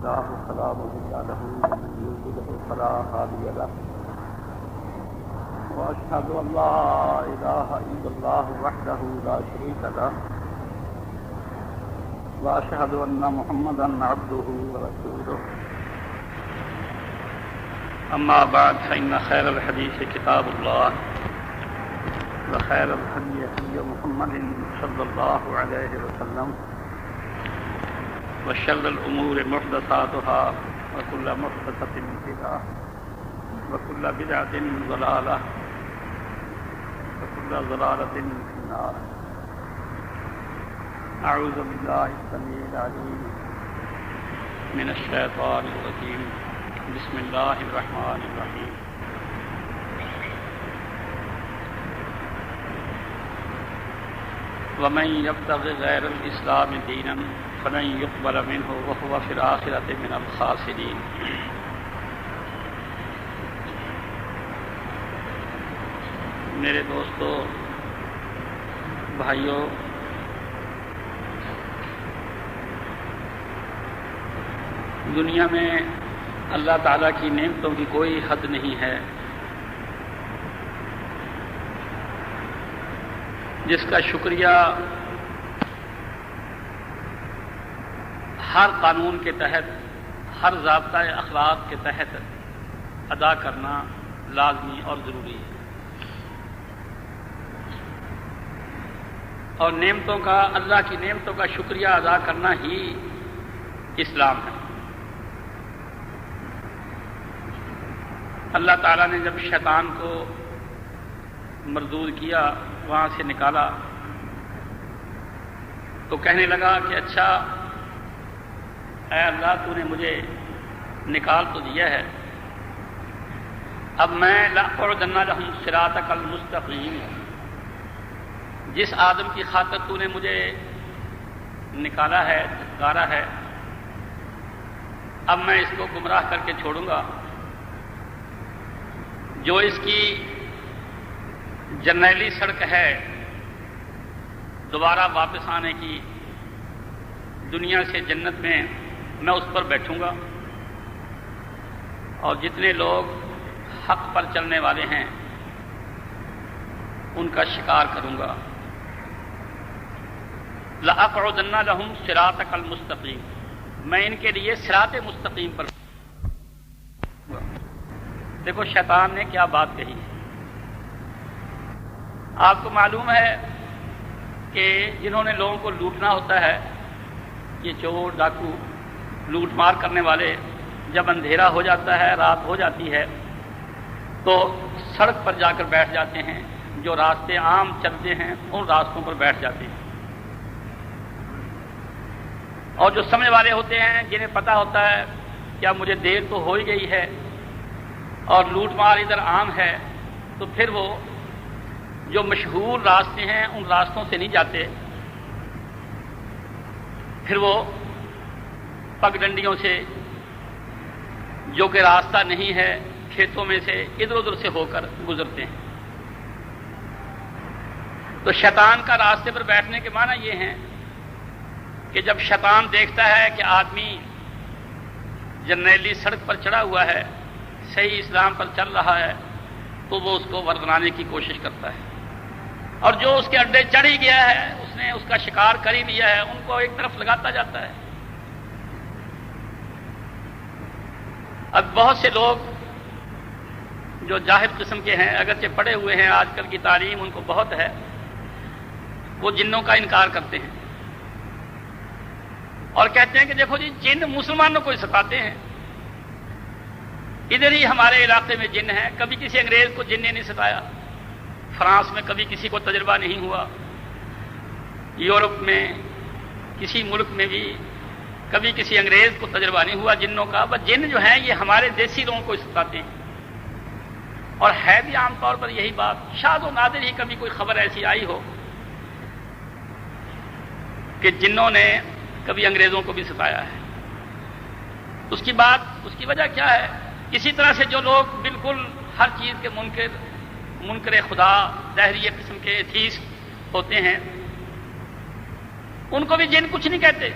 الله فلا مضل له ومن يضلل فلا هادي له وأشهد أن لا إله إلا الله وحده لا شريك له وأشهد أن محمدا عبده ورسوله أما بعد فإن خير الحديث كتاب الله وخير الهدي هدي محمد صلى الله عليه وسلم وشر الأمور محدثاتها وكل محدثة بدعة وكل بدعة ضلالة وكل ضلالة في النار. أعوذ بالله السميع العليم من الشيطان الرجيم. بسم الله الرحمن الرحيم. ومن يبتغ غير الإسلام دينا فلن يقبل منه وهو في الآخرة من الخاسرين. میرے دوستو، بھائیوں، دنیا میں اللہ تعالیٰ کی نعمتوں کی کوئی حد نہیں ہے جس کا شکریہ ہر قانون کے تحت، ہر ضابطۂ اخلاق کے تحت ادا کرنا لازمی اور ضروری ہے. اور نعمتوں کا، اللہ کی نعمتوں کا شکریہ ادا کرنا ہی اسلام ہے. اللہ تعالیٰ نے جب شیطان کو مردود کیا، وہاں سے نکالا، تو کہنے لگا کہ اچھا اے اللہ، تو نے مجھے نکال تو دیا ہے، اب میں لأقعدن لهم صراطک المستقیم، جس آدم کی خاطر تو نے مجھے نکالا ہے، دھتکارا ہے، اب میں اس کو گمراہ کر کے چھوڑوں گا. جو اس کی جرنیلی سڑک ہے دوبارہ واپس آنے کی، دنیا سے جنت میں، میں اس پر بیٹھوں گا، اور جتنے لوگ حق پر چلنے والے ہیں ان کا شکار کروں گا. لأقعدن لهم صراطک المستقیم، میں ان کے لیے صراط مستقیم پر. دیکھو شیطان نے کیا بات کہی. آپ کو معلوم ہے کہ جنہوں نے لوگوں کو لوٹنا ہوتا ہے، یہ چور ڈاکو لوٹ مار کرنے والے، جب اندھیرا ہو جاتا ہے، رات ہو جاتی ہے، تو سڑک پر جا کر بیٹھ جاتے ہیں. جو راستے عام چلتے ہیں ان راستوں پر بیٹھ جاتے ہیں. اور جو سمجھ والے ہوتے ہیں، جنہیں پتہ ہوتا ہے کہ اب مجھے دیر تو ہو ہی گئی ہے اور لوٹ مار ادھر عام ہے، تو پھر وہ جو مشہور راستے ہیں ان راستوں سے نہیں جاتے، پھر وہ پگڈنڈیوں سے، جو کہ راستہ نہیں ہے، کھیتوں میں سے ادھر ادھر سے ہو کر گزرتے ہیں. تو شیطان کا راستے پر بیٹھنے کے معنی یہ ہیں کہ جب شیطان دیکھتا ہے کہ آدمی جرنیلی سڑک پر چڑھا ہوا ہے، صحیح اسلام پر چل رہا ہے، تو وہ اس کو وردانے کی کوشش کرتا ہے. اور جو اس کے اڈے چڑھ ہی گیا ہے، اس نے اس کا شکار کر ہی لیا ہے، ان کو ایک طرف لگاتا جاتا ہے. اب بہت سے لوگ جو جاہل قسم کے ہیں، اگرچہ پڑھے ہوئے ہیں، آج کل کی تعلیم ان کو بہت ہے، وہ جنوں کا انکار کرتے ہیں اور کہتے ہیں کہ دیکھو جی، جن مسلمانوں کو ستاتے ہیں. ادھر ہی ہمارے علاقے میں جن ہیں، کبھی کسی انگریز کو جن نے نہیں ستایا، فرانس میں کبھی کسی کو تجربہ نہیں ہوا، یورپ میں کسی ملک میں بھی کبھی کسی انگریز کو تجربہ نہیں ہوا جنوں کا. بس جن جو ہیں یہ ہمارے دیسی لوگوں کو ستاتے ہیں. اور ہے بھی عام طور پر یہی بات. شاذ و نادر ہی کبھی کوئی خبر ایسی آئی ہو کہ جنوں نے کبھی انگریزوں کو بھی ستایا ہے. اس کی وجہ کیا ہے؟ اسی طرح سے جو لوگ بالکل ہر چیز کے منکر خدا، دہریہ قسم کے ایتھیسٹ ہوتے ہیں، ان کو بھی جن کچھ نہیں کہتے.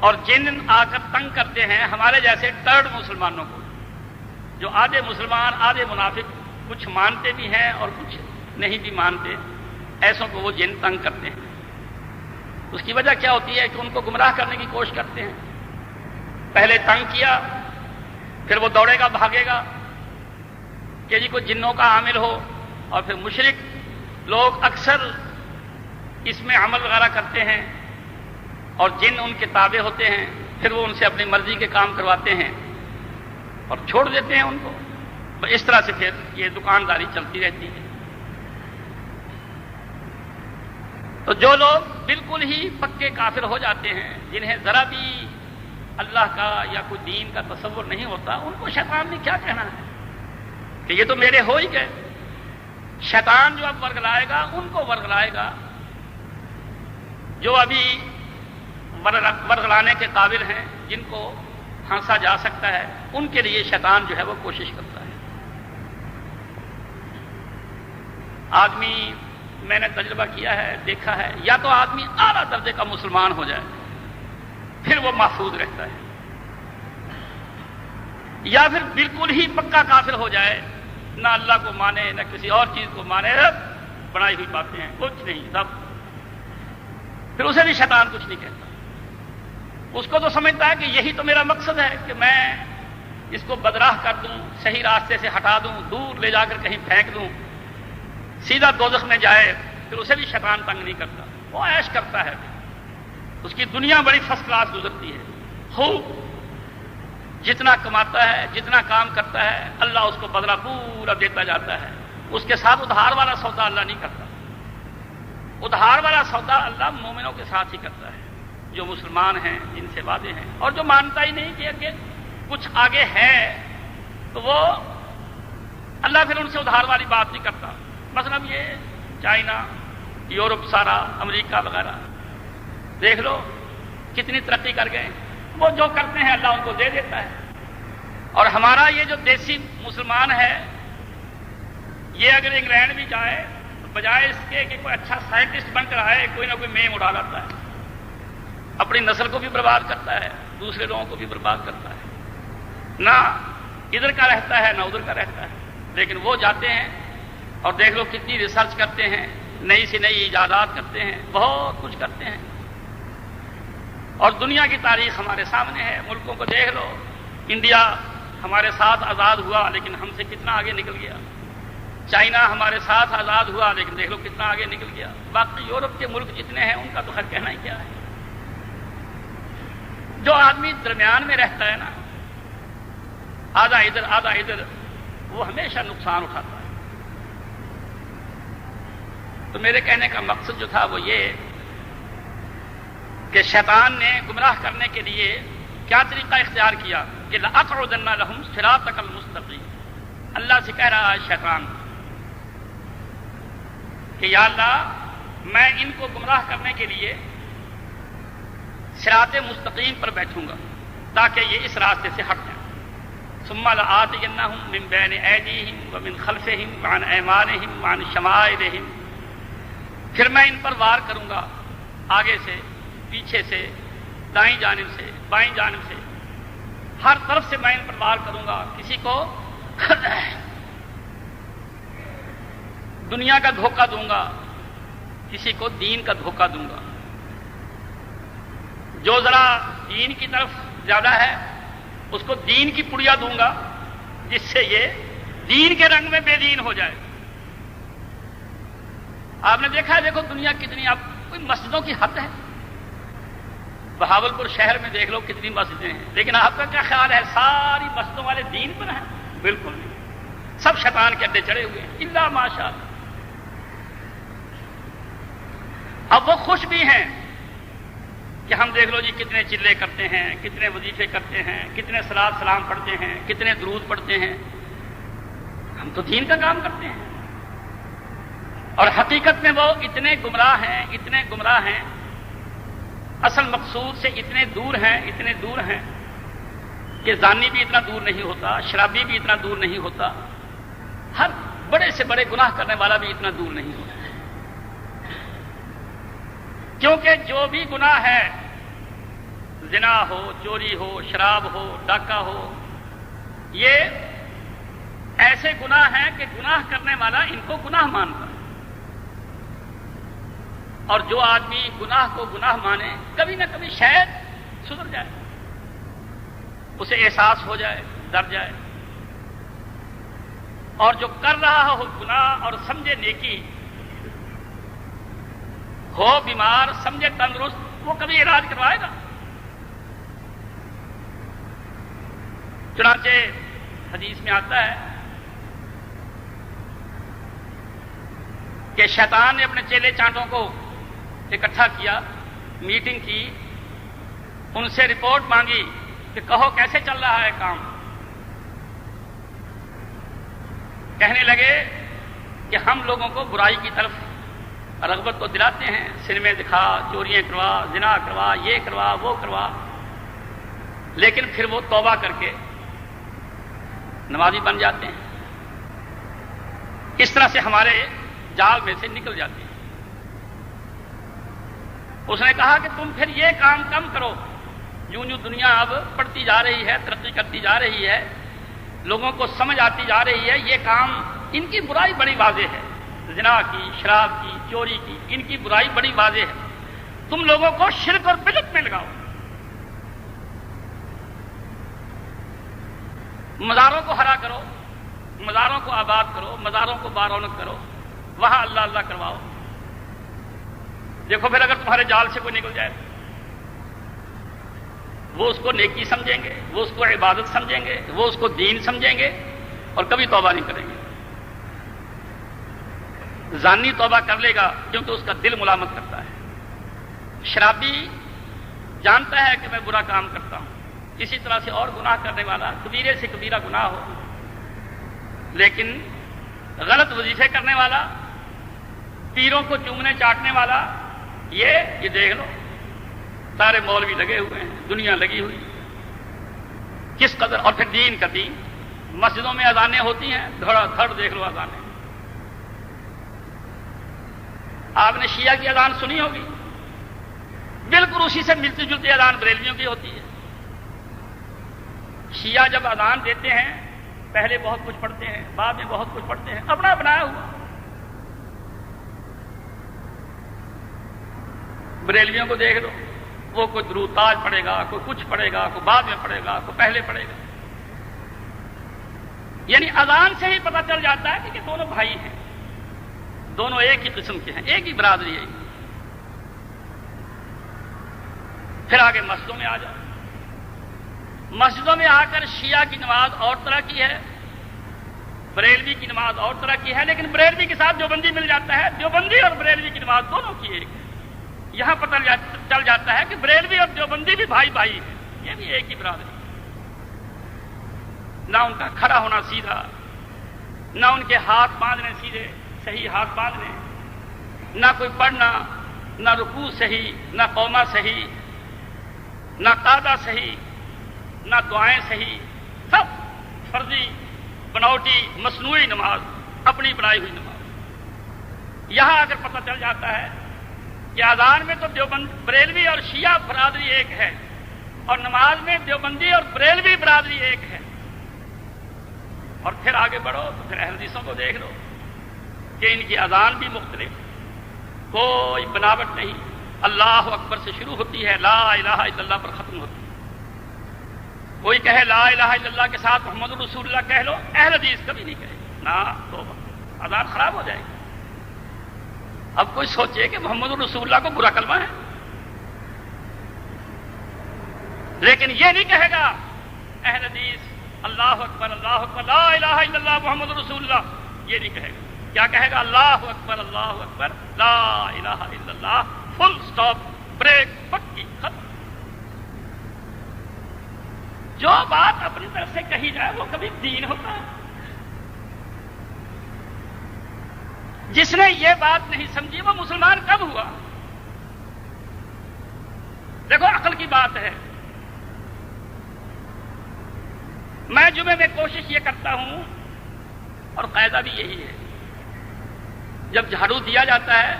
اور جن آ کر تنگ کرتے ہیں ہمارے جیسے ٹرڈ مسلمانوں کو، جو آدھے مسلمان آدھے منافق، کچھ مانتے بھی ہیں اور کچھ نہیں بھی مانتے، ایسوں کو وہ جن تنگ کرتے ہیں۔ اس کی وجہ کیا ہوتی ہے کہ ان کو گمراہ کرنے کی کوشش کرتے ہیں۔ پہلے تنگ کیا، پھر وہ دوڑے گا بھاگے گا کہ جی کوئی جنوں کا عامل ہو، اور پھر مشرک لوگ اکثر اس میں عمل وغیرہ کرتے ہیں اور جن ان کے تابع ہوتے ہیں، پھر وہ ان سے اپنی مرضی کے کام کرواتے ہیں اور چھوڑ دیتے ہیں ان کو۔ اس طرح سے پھر یہ دکانداری چلتی رہتی ہے۔ تو جو لوگ بالکل ہی پکے کافر ہو جاتے ہیں، جنہیں ذرا بھی اللہ کا یا کوئی دین کا تصور نہیں ہوتا، ان کو شیطان نے کیا کہنا ہے کہ یہ تو میرے ہو ہی گئے۔ شیطان جو اب ورگلائے گا ان کو ورگلائے گا جو ابھی ورگلانے کے قابل ہیں، جن کو پھانسا جا سکتا ہے، ان کے لیے شیطان جو ہے وہ کوشش کرتا ہے۔ آدمی، میں نے تجربہ کیا ہے، دیکھا ہے، یا تو آدمی اعلیٰ درجے کا مسلمان ہو جائے پھر وہ محفوظ رہتا ہے، یا پھر بالکل ہی پکا کافر ہو جائے، نہ اللہ کو مانے نہ کسی اور چیز کو مانے، بنائی ہوئی باتیں ہیں، کچھ نہیں، سب، پھر اسے بھی شیطان کچھ نہیں کہتا۔ اس کو تو سمجھتا ہے کہ یہی تو میرا مقصد ہے کہ میں اس کو بدراہ کر دوں، صحیح راستے سے ہٹا دوں، دور لے جا کر کہیں پھینک دوں، سیدھا دوزخ میں جائے، پھر اسے بھی شیطان تنگ نہیں کرتا، وہ عیش کرتا ہے، اس کی دنیا بڑی فرسٹ کلاس گزرتی ہے، خوب جتنا کماتا ہے، جتنا کام کرتا ہے، اللہ اس کو بدلہ پورا دیتا جاتا ہے۔ اس کے ساتھ ادھار والا سودا اللہ نہیں کرتا، ادھار والا سودا اللہ مومنوں کے ساتھ ہی کرتا ہے، جو مسلمان ہیں، جن سے وعدے ہیں، اور جو مانتا ہی نہیں کہ کچھ آگے ہے تو وہ اللہ پھر ان سے ادھار والی بات نہیں کرتا۔ مثلا یہ چائنا، یورپ سارا، امریکہ وغیرہ دیکھ لو کتنی ترقی کر گئے، وہ جو کرتے ہیں اللہ ان کو دے دیتا ہے۔ اور ہمارا یہ جو دیسی مسلمان ہے، یہ اگر انگلینڈ بھی جائے تو بجائے اس کے کہ کوئی اچھا سائنٹسٹ بن کر آئے، کوئی نہ کوئی میم اڑا لاتا ہے، اپنی نسل کو بھی برباد کرتا ہے، دوسرے لوگوں کو بھی برباد کرتا ہے، نہ ادھر کا رہتا ہے نہ ادھر کا رہتا ہے۔ لیکن وہ جاتے ہیں اور دیکھ لو کتنی ریسرچ کرتے ہیں، نئی سے نئی ایجادات کرتے ہیں، بہت کچھ کرتے ہیں، اور دنیا کی تاریخ ہمارے سامنے ہے۔ ملکوں کو دیکھ لو، انڈیا ہمارے ساتھ آزاد ہوا لیکن ہم سے کتنا آگے نکل گیا، چائنا ہمارے ساتھ آزاد ہوا لیکن دیکھ لو کتنا آگے نکل گیا، باقی یورپ کے ملک جتنے ہیں ان کا تو خیر کہنا ہی کیا ہے۔ جو آدمی درمیان میں رہتا ہے نا، آدھا ادھر آدھا ادھر، وہ ہمیشہ نقصان اٹھاتا ہے۔ تو میرے کہنے کا مقصد جو تھا وہ یہ کہ شیطان نے گمراہ کرنے کے لیے کیا طریقہ اختیار کیا کہ لَأَقْعُدَنَّ لَهُمْ صِرَاطَكَ الْمُسْتَقِيمَ۔ اللہ سے کہہ رہا ہے شیطان کہ یا اللہ میں ان کو گمراہ کرنے کے لیے صراط مستقیم پر بیٹھوں گا تاکہ یہ اس راستے سے ہٹ جائیں۔ ثُمَّ لَآتِيَنَّهُم مِّن بَيْنِ أَيْدِيهِمْ وَمِنْ خَلْفِهِمْ وَعَنْ أَيْمَانِهِمْ وَعَنْ شَمَائِلِهِمْ، پھر میں ان پر وار کروں گا، آگے سے، پیچھے سے، دائیں جانب سے، بائیں جانب سے، ہر طرف سے میں ان پر وار کروں گا۔ کسی کو دنیا کا دھوکہ دوں گا، کسی کو دین کا دھوکہ دوں گا۔ جو ذرا دین کی طرف زیادہ ہے اس کو دین کی پڑیا دوں گا، جس سے یہ دین کے رنگ میں بے دین ہو جائے۔ آپ نے دیکھا ہے، دیکھو دنیا کتنی، اب کوئی مسجدوں کی حد ہے، بہاولپور شہر میں دیکھ لو کتنی مسجدیں ہیں، لیکن آپ کا کیا خیال ہے ساری مسجدوں والے دین پر ہیں؟ بالکل نہیں، سب شیطان کے اڈے چڑھے ہوئے ہیں، الا ماشاء اللہ۔ اب وہ خوش بھی ہیں کہ ہم دیکھ لو جی کتنے چلے کرتے ہیں، کتنے وظیفے کرتے ہیں، کتنے صلاۃ سلام پڑھتے ہیں، کتنے درود پڑھتے ہیں، ہم تو دین کا کام کرتے ہیں۔ اور حقیقت میں وہ اتنے گمراہ ہیں، اتنے گمراہ ہیں، اصل مقصود سے اتنے دور ہیں، اتنے دور ہیں کہ زانی بھی اتنا دور نہیں ہوتا، شرابی بھی اتنا دور نہیں ہوتا، ہر بڑے سے بڑے گناہ کرنے والا بھی اتنا دور نہیں ہوتا، کیونکہ جو بھی گناہ ہے زنا ہو، چوری ہو، شراب ہو، ڈاکہ ہو، یہ ایسے گناہ ہیں کہ گناہ کرنے والا ان کو گناہ مانتا ہے. اور جو آدمی گناہ کو گناہ مانے کبھی نہ کبھی شاید سدھر جائے، اسے احساس ہو جائے، ڈر جائے. اور جو کر رہا ہو گناہ اور سمجھے نیکی، ہو بیمار سمجھے تندرست، وہ کبھی علاج کروائے گا. چنانچہ حدیث میں آتا ہے کہ شیطان نے اپنے چیلے چانٹوں کو اکٹھا کیا، میٹنگ کی، ان سے رپورٹ مانگی کہ کہو کیسے چل رہا ہے کام. کہنے لگے کہ ہم لوگوں کو برائی کی طرف رغبت تو دلاتے ہیں، سنیمے دکھا، چوریاں کروا، زنا کروا، یہ کروا، وہ کروا، لیکن پھر وہ توبہ کر کے نمازی بن جاتے ہیں. اس طرح سے ہمارے جال میں سے نکل جاتے ہیں. اس نے کہا کہ تم پھر یہ کام کم کرو. یوں یوں دنیا اب بڑھتی جا رہی ہے، ترقی کرتی جا رہی ہے، لوگوں کو سمجھ آتی جا رہی ہے، یہ کام ان کی برائی بڑی واضح ہے، زنا کی، شراب کی، چوری کی، ان کی برائی بڑی واضح ہے. تم لوگوں کو شرک اور بدعت میں لگاؤ. مزاروں کو ہرا کرو، مزاروں کو آباد کرو، مزاروں کو بارونق کرو، وہاں اللہ اللہ کرواؤ. دیکھو پھر اگر تمہارے جال سے کوئی نکل جائے، وہ اس کو نیکی سمجھیں گے، وہ اس کو عبادت سمجھیں گے، وہ اس کو دین سمجھیں گے اور کبھی توبہ نہیں کریں گے. زانی توبہ کر لے گا کیونکہ اس کا دل ملامت کرتا ہے. شرابی جانتا ہے کہ میں برا کام کرتا ہوں. اسی طرح سے اور گناہ کرنے والا کبیرے سے کبیرہ گناہ ہو، لیکن غلط وظیفے کرنے والا، پیروں کو چومنے چاٹنے والا، یہ دیکھ لو سارے مولوی لگے ہوئے ہیں، دنیا لگی ہوئی کس قدر. اور پھر دین کا دین، مسجدوں میں اذانیں ہوتی ہیں، دھڑا دھڑ دیکھ لو اذانیں. آپ نے شیعہ کی اذان سنی ہوگی، بالکل اسی سے ملتی جلتی اذان بریلویوں کی ہوتی ہے. شیعہ جب اذان دیتے ہیں پہلے بہت کچھ پڑھتے ہیں، بعد میں بہت کچھ پڑھتے ہیں، اپنا بنایا ہوا. بریلویوں کو دیکھ لو، وہ کوئی درود تاج پڑھے گا، کوئی کچھ پڑھے گا، کوئی بعد میں پڑھے گا، کوئی پہلے پڑھے گا. یعنی اذان سے ہی پتہ چل جاتا ہے کہ دونوں بھائی ہیں، دونوں ایک ہی قسم کے ہیں، ایک ہی برادری ہے. پھر آگے مسجدوں میں آ جاؤ. مسجدوں میں آ کر شیعہ کی نماز اور طرح کی ہے، بریلوی کی نماز اور طرح کی ہے، لیکن بریلوی کے ساتھ دیوبندی مل جاتا ہے، دیوبندی اور بریلوی کی نماز دونوں کی ایک ہے. یہاں پتہ چل جاتا ہے کہ بریلوی اور دیوبندی بھی بھائی بھائی ہیں، یہ بھی ایک ہی برادری. نہ ان کا کھڑا ہونا سیدھا، نہ ان کے ہاتھ باندھنے سیدھے، صحیح ہاتھ باندھنے، نہ کوئی پڑھنا، نہ رکوع صحیح، نہ قومہ صحیح، نہ قعدہ صحیح، نہ دعائیں صحیح، سب فرضی بناوٹی مصنوعی نماز، اپنی بنائی ہوئی نماز. یہاں اگر پتہ چل جاتا ہے کہ اذان میں تو بریلوی اور شیعہ برادری ایک ہے، اور نماز میں دیوبندی اور بریلوی برادری ایک ہے. اور پھر آگے بڑھو تو پھر اہل حدیثوں کو دیکھ لو کہ ان کی اذان بھی مختلف، کوئی بناوٹ نہیں. اللہ اکبر سے شروع ہوتی ہے، لا الہ الا اللہ پر ختم ہوتی ہے. کوئی کہے لا الہ الا اللہ کے ساتھ محمد رسول اللہ کہہ لو، اہل حدیث کبھی نہیں کہے نا، توبہ، اذان خراب ہو جائے گی. اب کوئی سوچے کہ محمد رسول اللہ کو برا کلمہ ہے، لیکن یہ نہیں کہے گا اہل حدیث اللہ اکبر لا الہ الا اللہ محمد رسول اللہ، یہ نہیں کہے گا. کیا کہے گا؟ اللہ اکبر لا الہ الا اللہ، فل سٹاپ، بریک، پکی، ختم. جو بات اپنی طرف سے کہی جائے وہ کبھی دین ہوتا ہے. جس نے یہ بات نہیں سمجھی وہ مسلمان کب ہوا؟ دیکھو عقل کی بات ہے. میں جمعے میں کوشش یہ کرتا ہوں، اور قاعدہ بھی یہی ہے، جب جھاڑو دیا جاتا ہے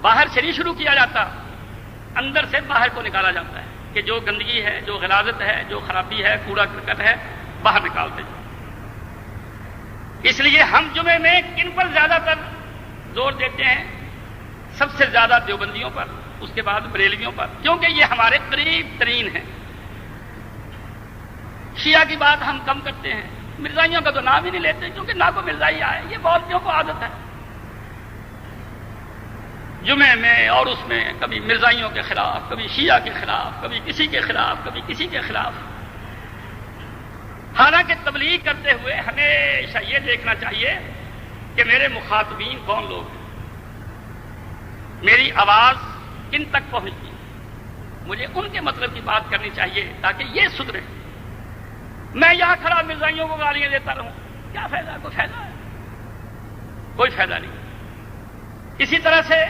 باہر سے نہیں شروع کیا جاتا، اندر سے باہر کو نکالا جاتا ہے کہ جو گندگی ہے، جو غلاظت ہے، جو خرابی ہے، کوڑا کرکٹ ہے، باہر نکالتے جاؤ۔ اس لیے ہم جمعے میں کن پر زیادہ تر زور دیتے ہیں؟ سب سے زیادہ دیوبندیوں پر، اس کے بعد بریلویوں پر، کیونکہ یہ ہمارے قریب ترین ہیں۔ شیعہ کی بات ہم کم کرتے ہیں، مرزائیوں کا تو نام ہی نہیں لیتے، کیونکہ نہ کو مرزائی آئے، یہ مولویوں کو عادت ہے جمعے میں اور اس میں کبھی مرزائیوں کے خلاف، کبھی شیعہ کے خلاف، کبھی کسی کے خلاف، کبھی کسی کے خلاف۔ حالانکہ تبلیغ کرتے ہوئے ہمیشہ یہ دیکھنا چاہیے کہ میرے مخاطبین کون لوگ ہیں، میری آواز کن تک پہنچتی، مجھے ان کے مطلب کی بات کرنی چاہیے تاکہ یہ سدھرے۔ میں یہاں کھڑا مرزائیوں کو گالیاں دیتا رہوں، کیا فائدہ؟ کوئی فائدہ ہے؟ کوئی فائدہ نہیں۔ اسی طرح سے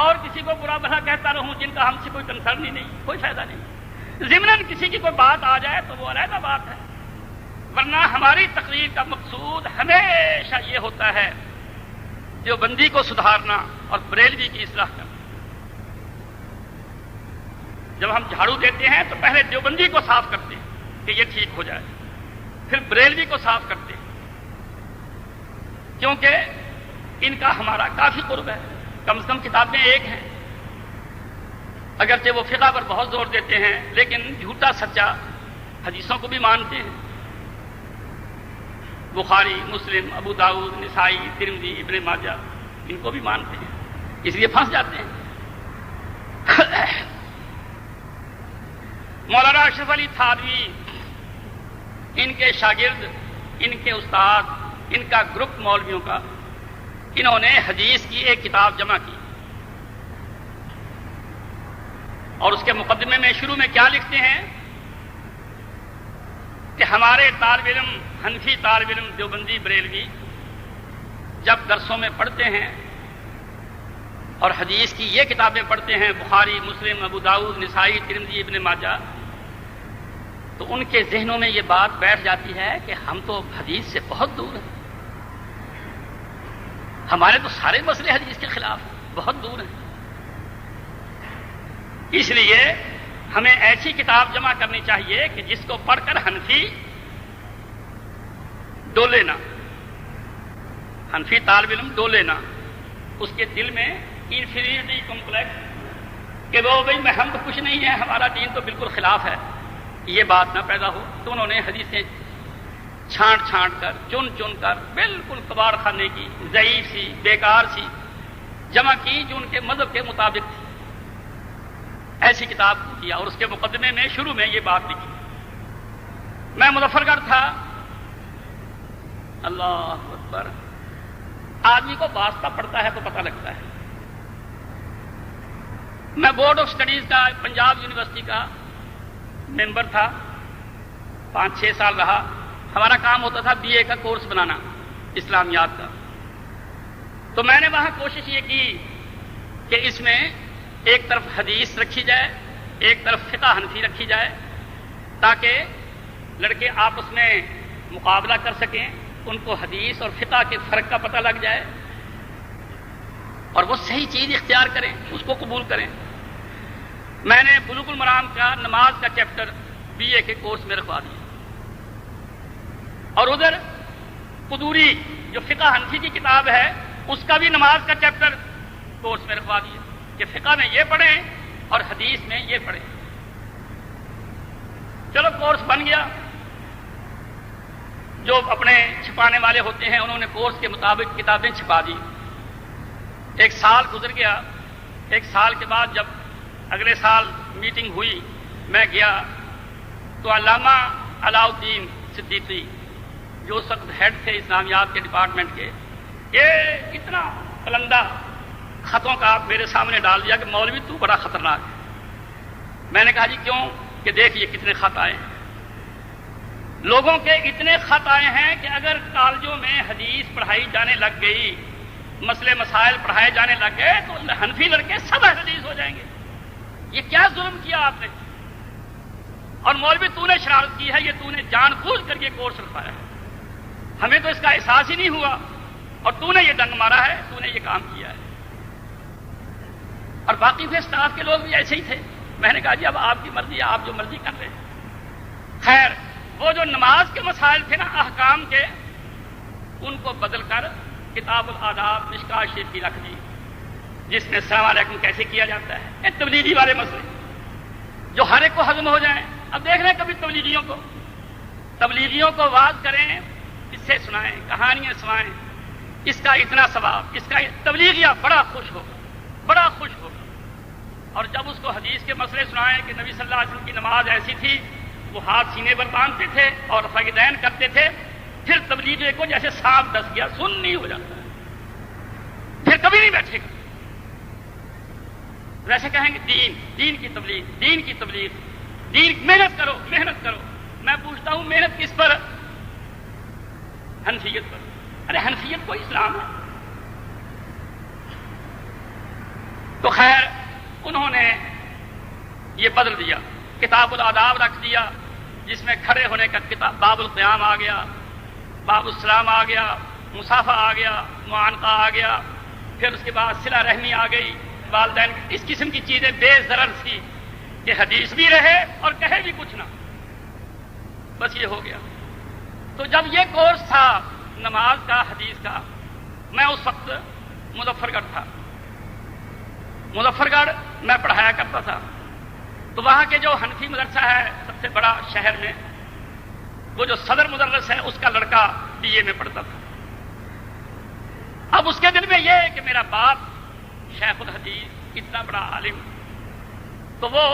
اور کسی کو برا بھلا کہتا رہوں جن کا ہم سے کوئی کنسرن ہی نہیں، کوئی فائدہ نہیں۔ ضمناً کسی کی کوئی بات آ جائے تو وہ علیحدہ بات ہے، ورنہ ہماری تقریر کا مقصود ہمیشہ یہ ہوتا ہے دیوبندی کو سدھارنا اور بریلوی کی اصلاح کرنا۔ جب ہم جھاڑو دیتے ہیں تو پہلے دیوبندی کو صاف کرتے ہیں کہ یہ ٹھیک ہو جائے، پھر بریلوی کو صاف کرتے ہیں، کیونکہ ان کا ہمارا کافی قرب ہے، کم سے کم کتابیں ایک ہیں۔ اگرچہ وہ فقہ پر بہت زور دیتے ہیں لیکن جھوٹا سچا حدیثوں کو بھی مانتے ہیں، بخاری، مسلم، ابو داؤد، نسائی، ترمذی، ابن ماجہ، ان کو بھی مانتے ہیں، اس لیے پھنس جاتے ہیں۔ مولانا اشرف علی تھانوی، ان کے شاگرد، ان کے استاد، ان کا گروپ مولویوں کا، انہوں نے حدیث کی ایک کتاب جمع کی اور اس کے مقدمے میں شروع میں کیا لکھتے ہیں کہ ہمارے طالب علم، حنفی طالب علم دیوبندی بریلوی جب درسوں میں پڑھتے ہیں اور حدیث کی یہ کتابیں پڑھتے ہیں، بخاری، مسلم، ابو داؤد، نسائی، ترمذی، ابن ماجہ، تو ان کے ذہنوں میں یہ بات بیٹھ جاتی ہے کہ ہم تو حدیث سے بہت دور ہیں، ہمارے تو سارے مسئلے حدیث کے خلاف بہت دور ہیں۔ اس لیے ہمیں ایسی کتاب جمع کرنی چاہیے کہ جس کو پڑھ کر حنفی ڈولے نہ، حنفی طالب علم ڈولے نہ، اس کے دل میں انفیریٹی کمپلیکس کہ وہ بھائی میں ہم تو کچھ نہیں ہے، ہمارا دین تو بالکل خلاف ہے، یہ بات نہ پیدا ہو۔ تو انہوں نے حدیثیں چھانٹ چھانٹ کر، چن چن کر، بالکل کباڑ خانے کی، ضعیف سی، بیکار سی جمع کی جو ان کے مذہب کے مطابق تھی۔ ایسی کتاب کو کیا اور اس کے مقدمے میں شروع میں یہ بات لکھی۔ میں مظفر گڑھ تھا، اللہ اکبر، آدمی کو واسطہ پڑتا ہے تو پتہ لگتا ہے۔ میں بورڈ آف اسٹڈیز کا پنجاب یونیورسٹی کا ممبر تھا، 5-6 سال رہا۔ ہمارا کام ہوتا تھا BA کا کورس بنانا، اسلامیات کا۔ تو میں نے وہاں کوشش یہ کی کہ اس میں ایک طرف حدیث رکھی جائے، ایک طرف فقہ حنفی رکھی جائے، تاکہ لڑکے آپس میں مقابلہ کر سکیں، ان کو حدیث اور فقہ کے فرق کا پتہ لگ جائے اور وہ صحیح چیز اختیار کریں، اس کو قبول کریں۔ میں نے بلوغ المرام کا نماز کا چیپٹر BA کے کورس میں رکھوا دیا، اور ادھر قدوری جو فقہ حنفی کی کتاب ہے اس کا بھی نماز کا چیپٹر کورس میں رکھوا دیا کہ فقہ میں یہ پڑھیں اور حدیث میں یہ پڑھیں۔ چلو کورس بن گیا۔ جو اپنے چھپانے والے ہوتے ہیں انہوں نے کورس کے مطابق کتابیں چھپا دی۔ 1 سال گزر گیا۔ 1 سال کے بعد جب اگلے سال میٹنگ ہوئی، میں گیا تو علامہ علاء الدین صدیقی جو اس وقت ہیڈ تھے اسلامیات کے ڈپارٹمنٹ کے، یہ اتنا پلندہ خطوں کا آپ میرے سامنے ڈال دیا کہ مولوی تو بڑا خطرناک ہے۔ میں نے کہا جی کیوں؟ کہ دیکھیے کتنے خط آئے ہیں، لوگوں کے اتنے خط آئے ہیں کہ اگر کالجوں میں حدیث پڑھائی جانے لگ گئی، مسئلے مسائل پڑھائے جانے لگ گئے تو حنفی لڑکے سب حدیث ہو جائیں گے۔ یہ کیا ظلم کیا آپ نے؟ اور مولوی تو نے شرارت کی ہے، یہ تو نے جان بوجھ کر یہ کورس رکھوایا ہے، ہمیں تو اس کا احساس ہی نہیں ہوا، اور تو نے یہ ڈنگ مارا ہے، تو نے یہ کام کیا ہے۔ اور باقی پھر اسٹاف کے لوگ بھی ایسے ہی تھے، میں نے کہا جی اب آپ کی مرضی ہے، آپ جو مرضی کر رہے ہیں۔ خیر وہ جو نماز کے مسائل تھے نا احکام کے، ان کو بدل کر کتاب الآداب مشکوٰۃ شریف کی رکھ دی، جس میں السلام علیکم کیسے کیا جاتا ہے، یہ تبلیغی والے مسئلے جو ہر ایک کو ہضم ہو جائیں۔ اب دیکھ رہے ہیں کبھی تبلیغیوں کو واز کریں، اس سے سنائیں، کہانیاں سنائیں، اس کا اتنا ثواب، اس کا تبلیغیہ بڑا خوش ہوگا۔ اور جب اس کو حدیث کے مسئلے سنائیں کہ نبی صلی اللہ علیہ وسلم کی نماز ایسی تھی، وہ ہاتھ سینے پر باندھتے تھے اور رفع یدین کرتے تھے، پھر تبلیغی کو جیسے سانپ ڈس گیا، سن نہیں ہو جاتا ہے، پھر کبھی نہیں بیٹھے گا۔ ویسے کہیں گے دین کی تبلیغ، محنت کرو۔ میں پوچھتا ہوں محنت کس پر؟ حنفیت پر۔ ارے حنفیت کوئی اسلام ہے؟ تو خیر انہوں نے یہ بدل دیا، کتاب الآداب رکھ دیا، جس میں کھڑے ہونے کا کتاب باب القیام آ گیا، باب السلام آ گیا، مصافحہ آ گیا، معانقہ آ گیا، پھر اس کے بعد صلہ رحمی آ گئی، والدین، اس قسم کی چیزیں بے ضرر تھی کہ حدیث بھی رہے اور کہے بھی کچھ نہ، بس یہ ہو گیا۔ تو جب یہ کورس تھا نماز کا، حدیث کا، میں اس وقت مظفر گڑھ میں پڑھایا کرتا تھا۔ تو وہاں کے جو حنفی مدرسہ ہے سب سے بڑا شہر میں، وہ جو صدر مدرس ہے اس کا لڑکا BA میں پڑھتا تھا۔ اب اس کے دل میں یہ ہے کہ میرا باپ شیخ الحدیث اتنا بڑا عالم، تو وہ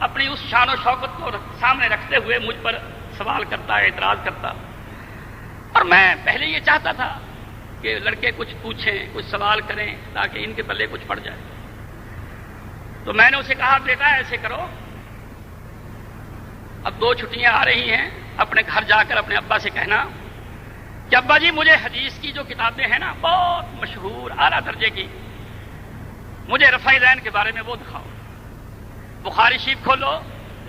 اپنی اس شان و شوکت کو سامنے رکھتے ہوئے مجھ پر سوال کرتا ہے، اعتراض کرتا، اور میں پہلے یہ چاہتا تھا کہ لڑکے کچھ پوچھیں، کچھ سوال کریں تاکہ ان کے پلے کچھ پڑ جائے۔ تو میں نے اسے کہا بیٹا ایسے کرو، اب 2 چھٹیاں آ رہی ہیں، اپنے گھر جا کر اپنے ابا سے کہنا کہ ابا جی مجھے حدیث کی جو کتابیں ہیں نا بہت مشہور اعلیٰ درجے کی، مجھے رفع یدین کے بارے میں وہ دکھاؤ۔ بخاری شریف کھولو،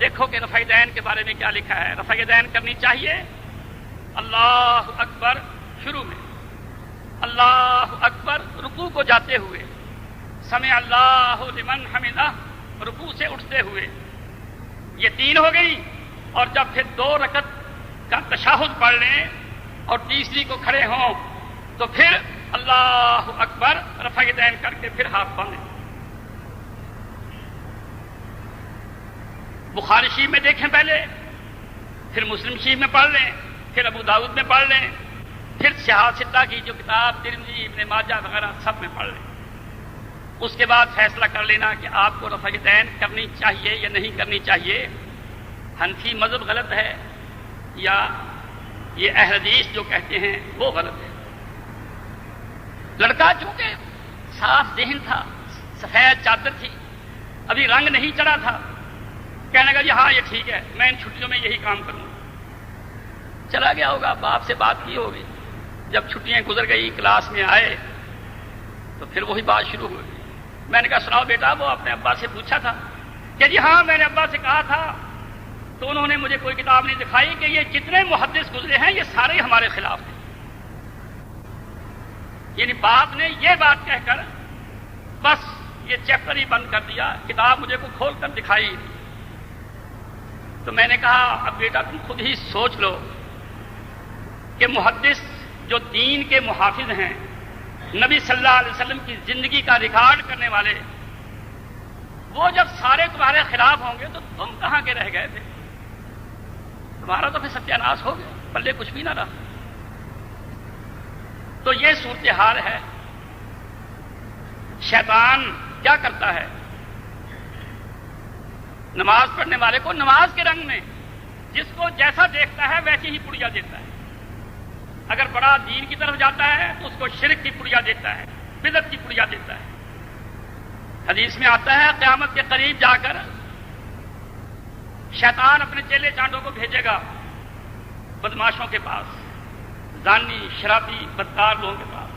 دیکھو کہ رفع یدین کے بارے میں کیا لکھا ہے۔ رفع یدین کرنی چاہیے اللہ اکبر شروع میں، اللہ اکبر رکوع کو جاتے ہوئے، سمع اللہ لمن حمدہ رکوع سے اٹھتے ہوئے، یہ 3 ہو گئی۔ اور جب پھر 2 رکعت کا تشہد پڑھ لیں اور تیسری کو کھڑے ہوں تو پھر اللہ اکبر رفع یدین کر کے پھر ہاتھ باندھیں۔ بخاری شریف میں دیکھیں پہلے، پھر مسلم شریف میں پڑھ لیں، پھر ابو داؤد میں پڑھ لیں، پھر صحاح ستہ کی جو کتاب ترمذی، ابن ماجہ وغیرہ سب میں پڑھ لیں۔ اس کے بعد فیصلہ کر لینا کہ آپ کو رفع یدین کرنی چاہیے یا نہیں کرنی چاہیے، حنفی مذہب غلط ہے یا یہ اہل حدیث جو کہتے ہیں وہ غلط ہے۔ لڑکا چونکہ صاف ذہن تھا، سفید چادر تھی، ابھی رنگ نہیں چڑھا تھا، کہنے لگا جی ہاں یہ ٹھیک ہے، میں ان چھٹیوں میں یہی کام کروں گا۔ چلا گیا ہوگا، باپ سے بات کی ہوگی، جب چھٹیاں گزر گئی کلاس میں آئے تو پھر وہی بات شروع ہوئی۔ میں نے کہا سناؤ بیٹا، وہ اپنے ابا سے پوچھا تھا کہ جی ہاں میں نے ابا سے کہا تھا، تو انہوں نے مجھے کوئی کتاب نہیں دکھائی کہ یہ جتنے محدث گزرے ہیں یہ سارے ہمارے خلاف تھے۔ یعنی باپ نے یہ بات کہہ کر بس یہ چیپٹر ہی بند کر دیا، کتاب مجھے کو کھول کر دکھائی۔ تو میں نے کہا اب بیٹا تم خود ہی سوچ لو کہ محدث جو دین کے محافظ ہیں، نبی صلی اللہ علیہ وسلم کی زندگی کا ریکارڈ کرنے والے، وہ جب سارے تمہارے خلاف ہوں گے تو تم کہاں کے رہ گئے تھے؟ تمہارا تو پھر ستیاناش ہو گیا، پلے کچھ بھی نہ رہا۔ تو یہ صورتحال ہے۔ شیطان کیا کرتا ہے؟ نماز پڑھنے والے کو نماز کے رنگ میں جس کو جیسا دیکھتا ہے ویسی ہی پڑیا دیتا ہے۔ اگر بڑا دین کی طرف جاتا ہے تو اس کو شرک کی پڑیا دیتا ہے، بدعت کی پڑیا دیتا ہے۔ حدیث میں آتا ہے قیامت کے قریب جا کر شیطان اپنے چیلے چانڈوں کو بھیجے گا بدماشوں کے پاس، زانی، شرابی، بدکار لوگوں کے پاس۔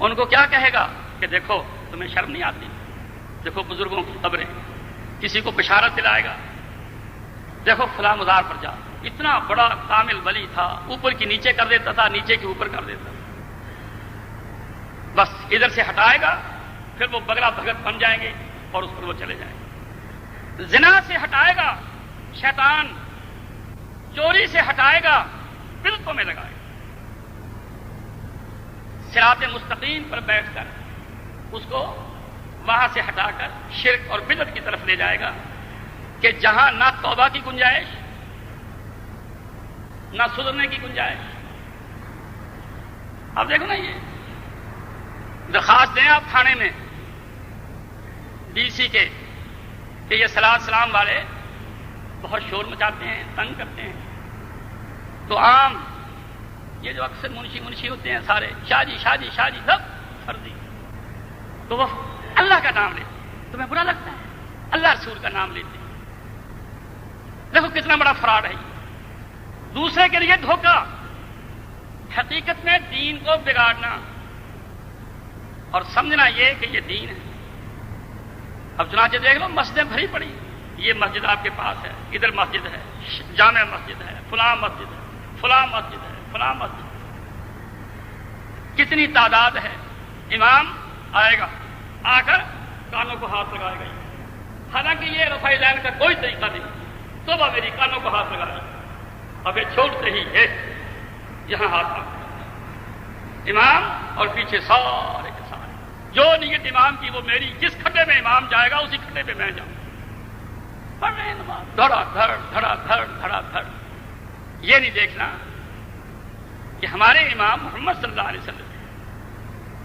ان کو کیا کہے گا کہ دیکھو تمہیں شرم نہیں آتی، دیکھو بزرگوں کی قبریں، کسی کو بشارت دلائے گا، دیکھو فلاں مزار پر جا، اتنا بڑا کامل ولی تھا، اوپر کی نیچے کر دیتا تھا، نیچے کی اوپر کر دیتا تھا۔ بس ادھر سے ہٹائے گا، پھر وہ بگلا بھگت بن جائیں گے، اور اس پر وہ چلے جائیں. زنا سے ہٹائے گا شیطان, چوری سے ہٹائے گا, بدعتوں میں لگائے گا. صراط مستقیم پر بیٹھ کر اس کو وہاں سے ہٹا کر شرک اور بدعت کی طرف لے جائے گا کہ جہاں نہ توبہ کی گنجائش, نہ سدھرنے کی گنجائش. آپ دیکھو نا, یہ درخواست دیں آپ تھانے میں ڈی سی کے کہ یہ صلاۃ سلام والے بہت شور مچاتے ہیں, تنگ کرتے ہیں. تو عام یہ جو اکثر منشی ہوتے ہیں سارے, شاہ جی سب فرضی, تو وہ اللہ کا نام لیتے. تمہیں برا لگتا ہے اللہ رسول کا نام لیتے. دیکھو کتنا بڑا فراڈ ہے یہ. دوسرے کے لیے دھوکہ, حقیقت میں دین کو بگاڑنا اور سمجھنا یہ کہ یہ دین ہے. اب چنانچہ دیکھ لو مسجدیں بھری پڑی, یہ مسجد آپ کے پاس ہے, ادھر مسجد ہے, جامع مسجد ہے, فلاں مسجد ہے, فلاں مسجد ہے, فلاں مسجد. کتنی تعداد ہے. امام آئے گا, آ کر کانوں کو ہاتھ لگائے گا. حالانکہ یہ رفع دین کا کوئی طریقہ نہیں. توبہ میری, کانوں کو ہاتھ لگائے گا. اب یہ چھوڑتے ہی ہے یہاں ہاتھ امام, اور پیچھے سارے کے سارے. جو نیت امام کی وہ میری. جس کھڈے میں امام جائے گا اسی کھڈے پہ میں جاؤں. پڑھ رہے ہیں نماز, دھڑا دھڑ. یہ نہیں دیکھنا کہ ہمارے امام محمد صلی اللہ علیہ وسلم,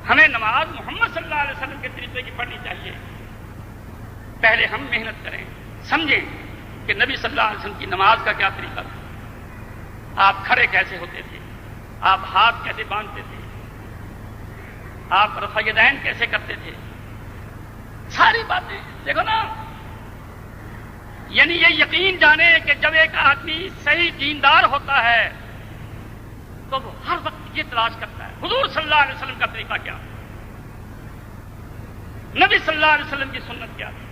ہمیں نماز محمد صلی اللہ علیہ وسلم کے طریقے کی پڑھنی چاہیے. پہلے ہم محنت کریں, سمجھیں کہ نبی صلی اللہ علیہ وسلم کی نماز کا کیا طریقہ تھا. آپ کھڑے کیسے ہوتے تھے, آپ ہاتھ کیسے باندھتے تھے, آپ رفع یدین کیسے کرتے تھے. ساری باتیں دیکھو نا. یعنی یہ یقین جانے کہ جب ایک آدمی صحیح دیندار ہوتا ہے تو وہ ہر وقت یہ تلاش کرتا ہے حضور صلی اللہ علیہ وسلم کا طریقہ کیا, نبی صلی اللہ علیہ وسلم کی سنت کیا تھی.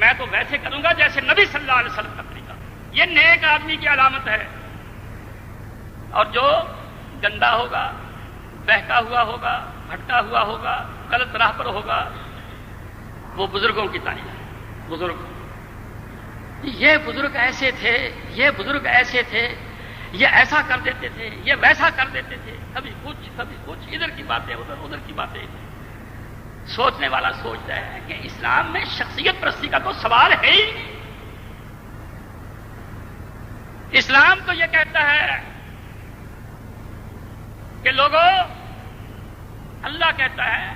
میں تو ویسے کروں گا جیسے نبی صلی اللہ علیہ وسلم کا طریقہ. یہ نیک آدمی کی علامت ہے. اور جو گندا ہوگا, بہکا ہوا ہوگا, بھٹکا ہوا ہوگا, غلط راہ پر ہوگا, وہ بزرگوں کی تعریف ہے. بزرگ, یہ بزرگ ایسے تھے, یہ بزرگ ایسے تھے, یہ ایسا کر دیتے تھے, یہ ویسا کر دیتے تھے. کبھی کچھ ادھر کی باتیں, ادھر کی باتیں. سوچنے والا سوچتا ہے کہ اسلام میں شخصیت پرستی کا تو سوال ہے ہی نہیں. اسلام تو یہ کہتا ہے کہ لوگوں, اللہ کہتا ہے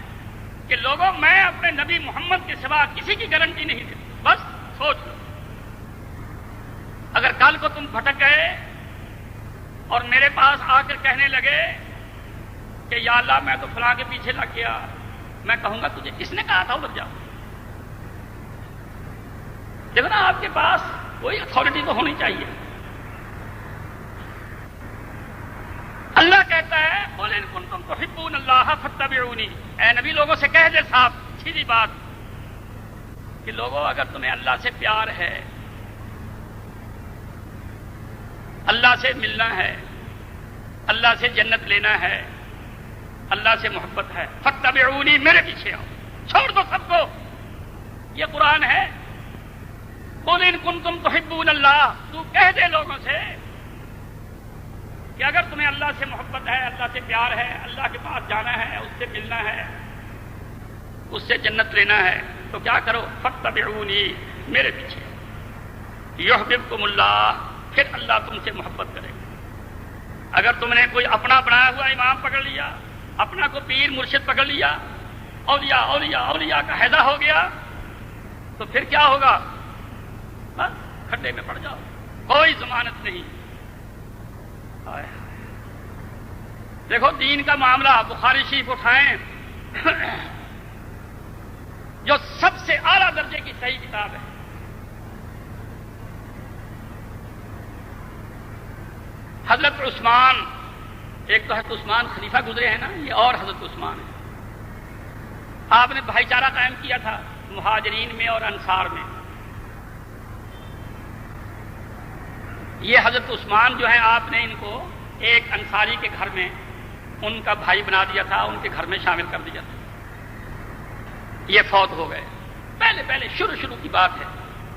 کہ لوگوں میں اپنے نبی محمد کے سوا کسی کی گارنٹی نہیں دیتا. بس سوچ لو, اگر کل کو تم بھٹک گئے اور میرے پاس آ کر کہنے لگے کہ یا اللہ میں تو فلاں کے پیچھے لگ گیا, میں کہوں گا تجھے کس نے کہا تھا ادھر جا. دیکھو نا, آپ کے پاس کوئی اتھارٹی تو ہونی چاہیے. اللہ کہتا ہے قُلْ إِن كُنتُمْ تُحِبُّونَ اللَّهَ فَاتَّبِعُونِی. اے نبی لوگوں سے کہہ دے صاحب سیدھی بات کہ لوگوں اگر تمہیں اللہ سے پیار ہے, اللہ سے ملنا ہے, اللہ سے جنت لینا ہے, اللہ سے محبت ہے, فَاتَّبِعُونِی, میرے پیچھے آؤ. چھوڑ دو سب کو. یہ قرآن ہے. قُلْ إِن كُنتُمْ تُحِبُّونَ اللَّهَ, تو کہہ دے لوگوں سے کہ اگر تمہیں اللہ سے محبت ہے, اللہ سے پیار ہے, اللہ کے پاس جانا ہے, اس سے ملنا ہے, اس سے جنت لینا ہے, تو کیا کرو, فَاتَّبِعُونِی, میرے پیچھے. یُحْبِبْکُمُ اللَّهُ, پھر اللہ تم سے محبت کرے گا. اگر تم نے کوئی اپنا بنایا ہوا امام پکڑ لیا, اپنا کو پیر مرشد پکڑ لیا, اولیاء کا حیدہ ہو گیا, تو پھر کیا ہوگا, بس کھڈے میں پڑ جاؤ, کوئی ضمانت نہیں. دیکھو دین کا معاملہ, بخاری شریف اٹھائیں جو سب سے اعلیٰ درجے کی صحیح کتاب ہے. حضرت عثمان, ایک تو حضرت عثمان خلیفہ گزرے ہیں نا, یہ اور حضرت عثمان ہے. آپ نے بھائی چارہ قائم کیا تھا مہاجرین میں اور انصار میں. یہ حضرت عثمان جو ہے, آپ نے ان کو ایک انصاری کے گھر میں ان کا بھائی بنا دیا تھا, ان کے گھر میں شامل کر دیا تھا. یہ فوت ہو گئے. پہلے پہلے شروع کی بات ہے،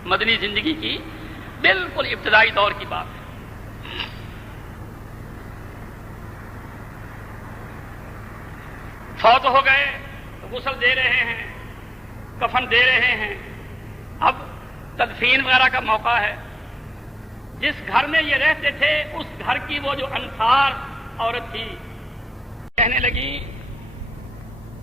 مدنی زندگی کی بالکل ابتدائی دور کی بات ہے۔ فوت ہو گئے، غسل دے رہے ہیں، کفن دے رہے ہیں، اب تدفین وغیرہ کا موقع ہے۔ جس گھر میں یہ رہتے تھے اس گھر کی وہ جو انصار عورت تھی کہنے لگی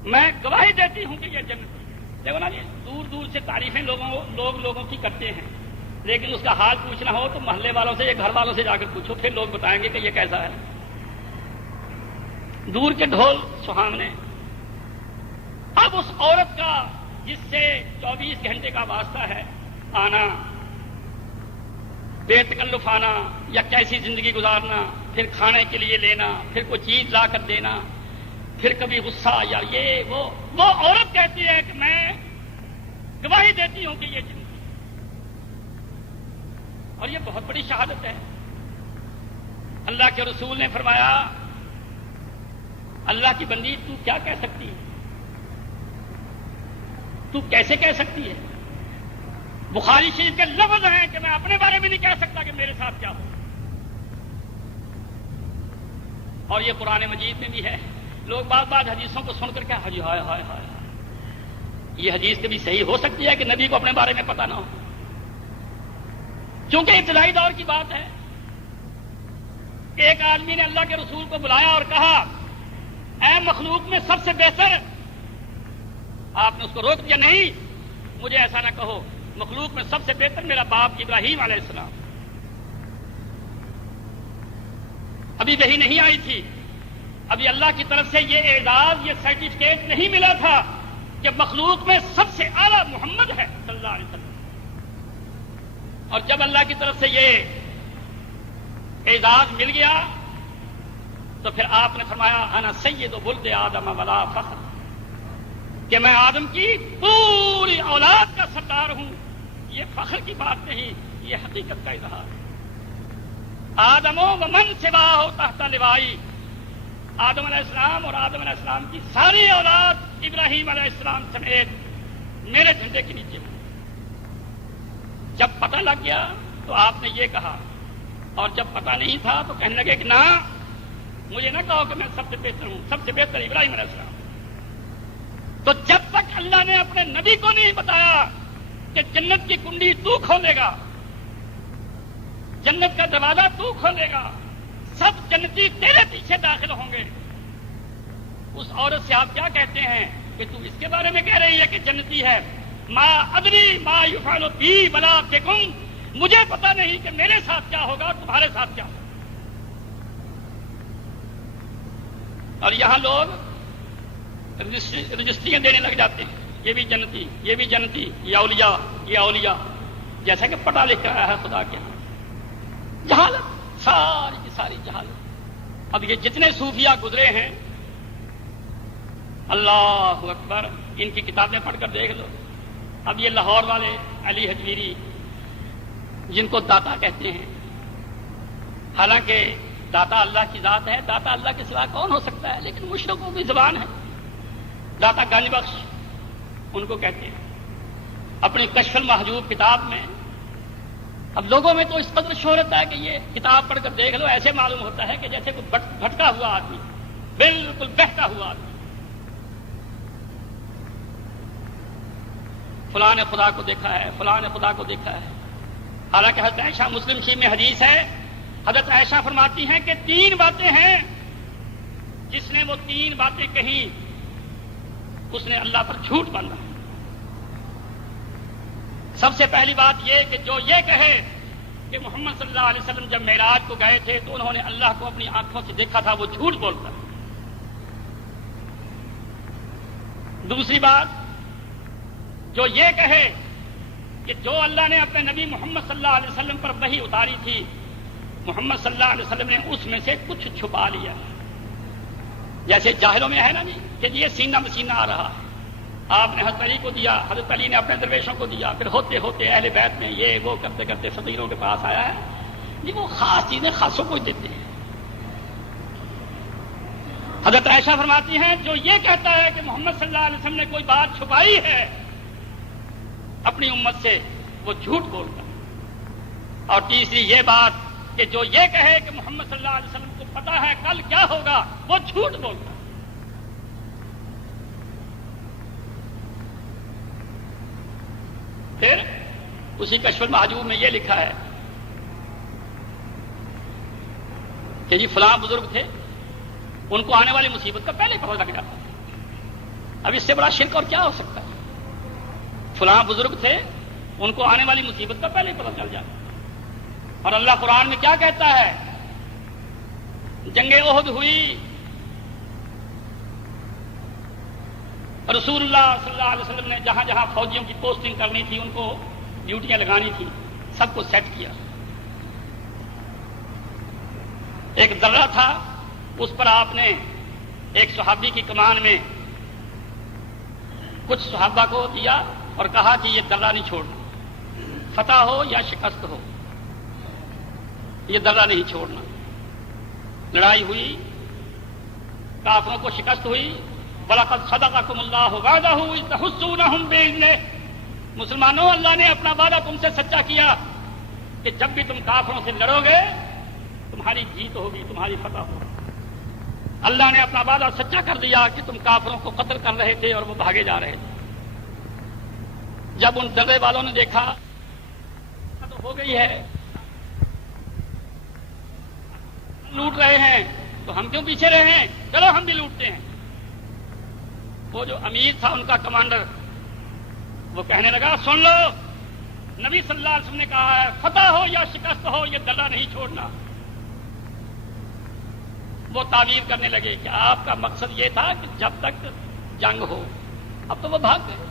میں گواہی دیتی ہوں کہ یہ جنت ہے۔ دیکھو نا، یہ دور دور سے تعریفیں لوگوں کی کرتے ہیں، لیکن اس کا حال پوچھنا ہو تو محلے والوں سے یا گھر والوں سے جا کر پوچھو، پھر لوگ بتائیں گے کہ یہ کیسا ہے۔ دور کے ڈھول سہامنے۔ اب اس عورت کا جس سے 24 گھنٹے کا واسطہ ہے، آنا، بے تکلف آنا یا کیسی زندگی گزارنا، پھر کھانے کے لیے لینا، پھر کوئی چیز لا کر دینا، پھر کبھی غصہ یا یہ وہ عورت کہتی ہے کہ میں گواہی دیتی ہوں کہ یہ زندگی، اور یہ بہت بڑی شہادت ہے۔ اللہ کے رسول نے فرمایا اللہ کی بندی تو کیا کہہ سکتی ہے، تو کیسے کہہ سکتی ہے؟ بخاری شریف کے لفظ ہیں کہ میں اپنے بارے میں نہیں کہہ سکتا کہ میرے ساتھ کیا ہو، اور یہ قرآن مجید میں بھی ہے۔ لوگ بعض حدیثوں کو سن کر کیا حجی ہائے ہائے ہائے، یہ حدیث کبھی صحیح ہو سکتی ہے کہ نبی کو اپنے بارے میں پتہ نہ ہو؟ چونکہ ابتدائی دور کی بات ہے۔ ایک آدمی نے اللہ کے رسول کو بلایا اور کہا اے مخلوق میں سب سے بہتر، آپ نے اس کو روک دیا، نہیں مجھے ایسا نہ کہو، مخلوق میں سب سے بہتر میرا باپ ابراہیم علیہ السلام۔ ابھی وحی نہیں آئی تھی، ابھی اللہ کی طرف سے یہ اعزاز، یہ سرٹیفکیٹ نہیں ملا تھا کہ مخلوق میں سب سے اعلیٰ محمد ہے صلی اللہ علیہ وسلم۔ اور جب اللہ کی طرف سے یہ اعزاز مل گیا تو پھر آپ نے فرمایا انا سید ولد آدم ولا فخر، کہ میں آدم کی پوری اولاد کا سردار ہوں۔ یہ فخر کی بات نہیں، یہ حقیقت کا اظہار ہے۔ آدم و من سواہ تحت لوائی، آدم علیہ السلام اور آدم علیہ السلام کی ساری اولاد ابراہیم علیہ السلام سمیت میرے جھنڈے کے نیچے ہوں۔ جب پتہ لگ گیا تو آپ نے یہ کہا، اور جب پتہ نہیں تھا تو کہنے لگے کہ نہ، مجھے نہ کہو کہ میں سب سے بہتر ہوں، سب سے بہتر ابراہیم علیہ السلام۔ تو جب تک اللہ نے اپنے نبی کو نہیں بتایا کہ جنت کی کنڈی تو کھولے گا، جنت کا دروازہ تو کھولے گا، سب جنتی تیرے پیچھے داخل ہوں گے، اس عورت سے آپ کیا کہتے ہیں کہ تو اس کے بارے میں کہہ رہی ہے کہ جنتی ہے؟ ما ادری ما یفعل بی ولا بکم، مجھے پتا نہیں کہ میرے ساتھ کیا ہوگا اور تمہارے ساتھ کیا ہوگا۔ اور یہاں لوگ رجسٹریاں دینے لگ جاتے ہیں، یہ بھی جنتی، یہ بھی جنتی، یہ اولیاء، یہ اولیاء، جیسا کہ پڑھا لکھا ہے خدا کے ہاں۔ جہالت، ساری کی ساری جہالت۔ اب یہ جتنے صوفیاء گزرے ہیں، اللہ اکبر، ان کی کتابیں پڑھ کر دیکھ لو۔ اب یہ لاہور والے علی حجویری جن کو داتا کہتے ہیں، حالانکہ داتا اللہ کی ذات ہے، داتا اللہ کے سوا کون ہو سکتا ہے، لیکن مشرکوں کی زبان ہے۔ داتا گنج بخش ان کو کہتے ہیں۔ اپنی کشف المحجوب کتاب میں، اب لوگوں میں تو اس قدر شہرت ہے کہ یہ کتاب پڑھ کر دیکھ لو، ایسے معلوم ہوتا ہے کہ جیسے کوئی بھٹکا ہوا آدمی، بالکل بہتا ہوا آدمی۔ فلاں نے خدا کو دیکھا ہے، فلاں نے خدا کو دیکھا ہے۔ حالانکہ حضرت عائشہ، مسلم شریف میں حدیث ہے، حضرت عائشہ فرماتی ہیں کہ 3 باتیں ہیں، جس نے وہ 3 باتیں کہیں اس نے اللہ پر جھوٹ باندھا۔ سب سے پہلی بات یہ کہ جو یہ کہے کہ محمد صلی اللہ علیہ وسلم جب معراج کو گئے تھے تو انہوں نے اللہ کو اپنی آنکھوں سے دیکھا تھا، وہ جھوٹ بولتا ہے۔ دوسری بات، جو یہ کہے کہ جو اللہ نے اپنے نبی محمد صلی اللہ علیہ وسلم پر وحی اتاری تھی، محمد صلی اللہ علیہ وسلم نے اس میں سے کچھ چھپا لیا، جیسے جاہلوں میں ہے نا جی کہ یہ سینہ مسینہ آ رہا ہے، آپ نے حضرت علی کو دیا، حضرت علی نے اپنے درویشوں کو دیا، پھر ہوتے ہوتے اہل بیت میں یہ وہ کرتے کرتے فقیروں کے پاس آیا ہے، یہ وہ خاص چیزیں خاصوں کو دیتے ہیں۔ حضرت عائشہ فرماتی ہیں جو یہ کہتا ہے کہ محمد صلی اللہ علیہ وسلم نے کوئی بات چھپائی ہے، اپنی امت سے وہ جھوٹ بولتا ہے۔ اور تیسری یہ بات کہ جو یہ کہے کہ محمد صلی اللہ علیہ وسلم کو پتا ہے کل کیا ہوگا، وہ جھوٹ بولتا ہے۔ پھر اسی کشف المحجوب میں یہ لکھا ہے کہ جی فلاں بزرگ تھے، ان کو آنے والی مصیبت کا پہلے پتہ لگ جاتا۔ اب اس سے بڑا شرک اور کیا ہو سکتا ہے؟ فلاں بزرگ تھے، ان کو آنے والی مصیبت کا پہلے پتہ چل جاتا۔ اور اللہ قرآن میں کیا کہتا ہے؟ جنگ احد ہوئی، رسول اللہ صلی اللہ علیہ وسلم نے جہاں جہاں فوجیوں کی پوسٹنگ کرنی تھی، ان کو ڈیوٹیاں لگانی تھی، سب کو سیٹ کیا۔ ایک درہ تھا، اس پر آپ نے ایک صحابی کی کمان میں کچھ صحابہ کو دیا اور کہا کہ یہ درہ نہیں چھوڑنا، فتح ہو یا شکست ہو، یہ درہ نہیں چھوڑنا۔ لڑائی ہوئی، کافروں کو شکست ہوئی۔ وَلَقَدْ صَدَقَكُمُ اللَّهُ وَعْدَهُ إِذْ تَحُسُّونَهُم بِإِذْنِهِ۔ مسلمانوں، اللہ نے اپنا وعدہ تم سے سچا کیا کہ جب بھی تم کافروں سے لڑو گے تمہاری جیت ہوگی، تمہاری فتح ہوگی۔ اللہ نے اپنا وعدہ سچا کر دیا کہ تم کافروں کو قتل کر رہے تھے اور وہ بھاگے جا رہے تھے۔ جب ان درے والوں نے دیکھا تو ہو گئی ہے، لوٹ رہے ہیں تو ہم کیوں پیچھے رہے ہیں، چلو ہم بھی لوٹتے ہیں۔ وہ جو امیر تھا ان کا کمانڈر، وہ کہنے لگا سن لو، نبی صلی اللہ علیہ وسلم نے کہا ہے فتح ہو یا شکست ہو یہ درہ نہیں چھوڑنا۔ وہ تعبیر کرنے لگے کہ آپ کا مقصد یہ تھا کہ جب تک جنگ ہو، اب تو وہ بھاگ گئے۔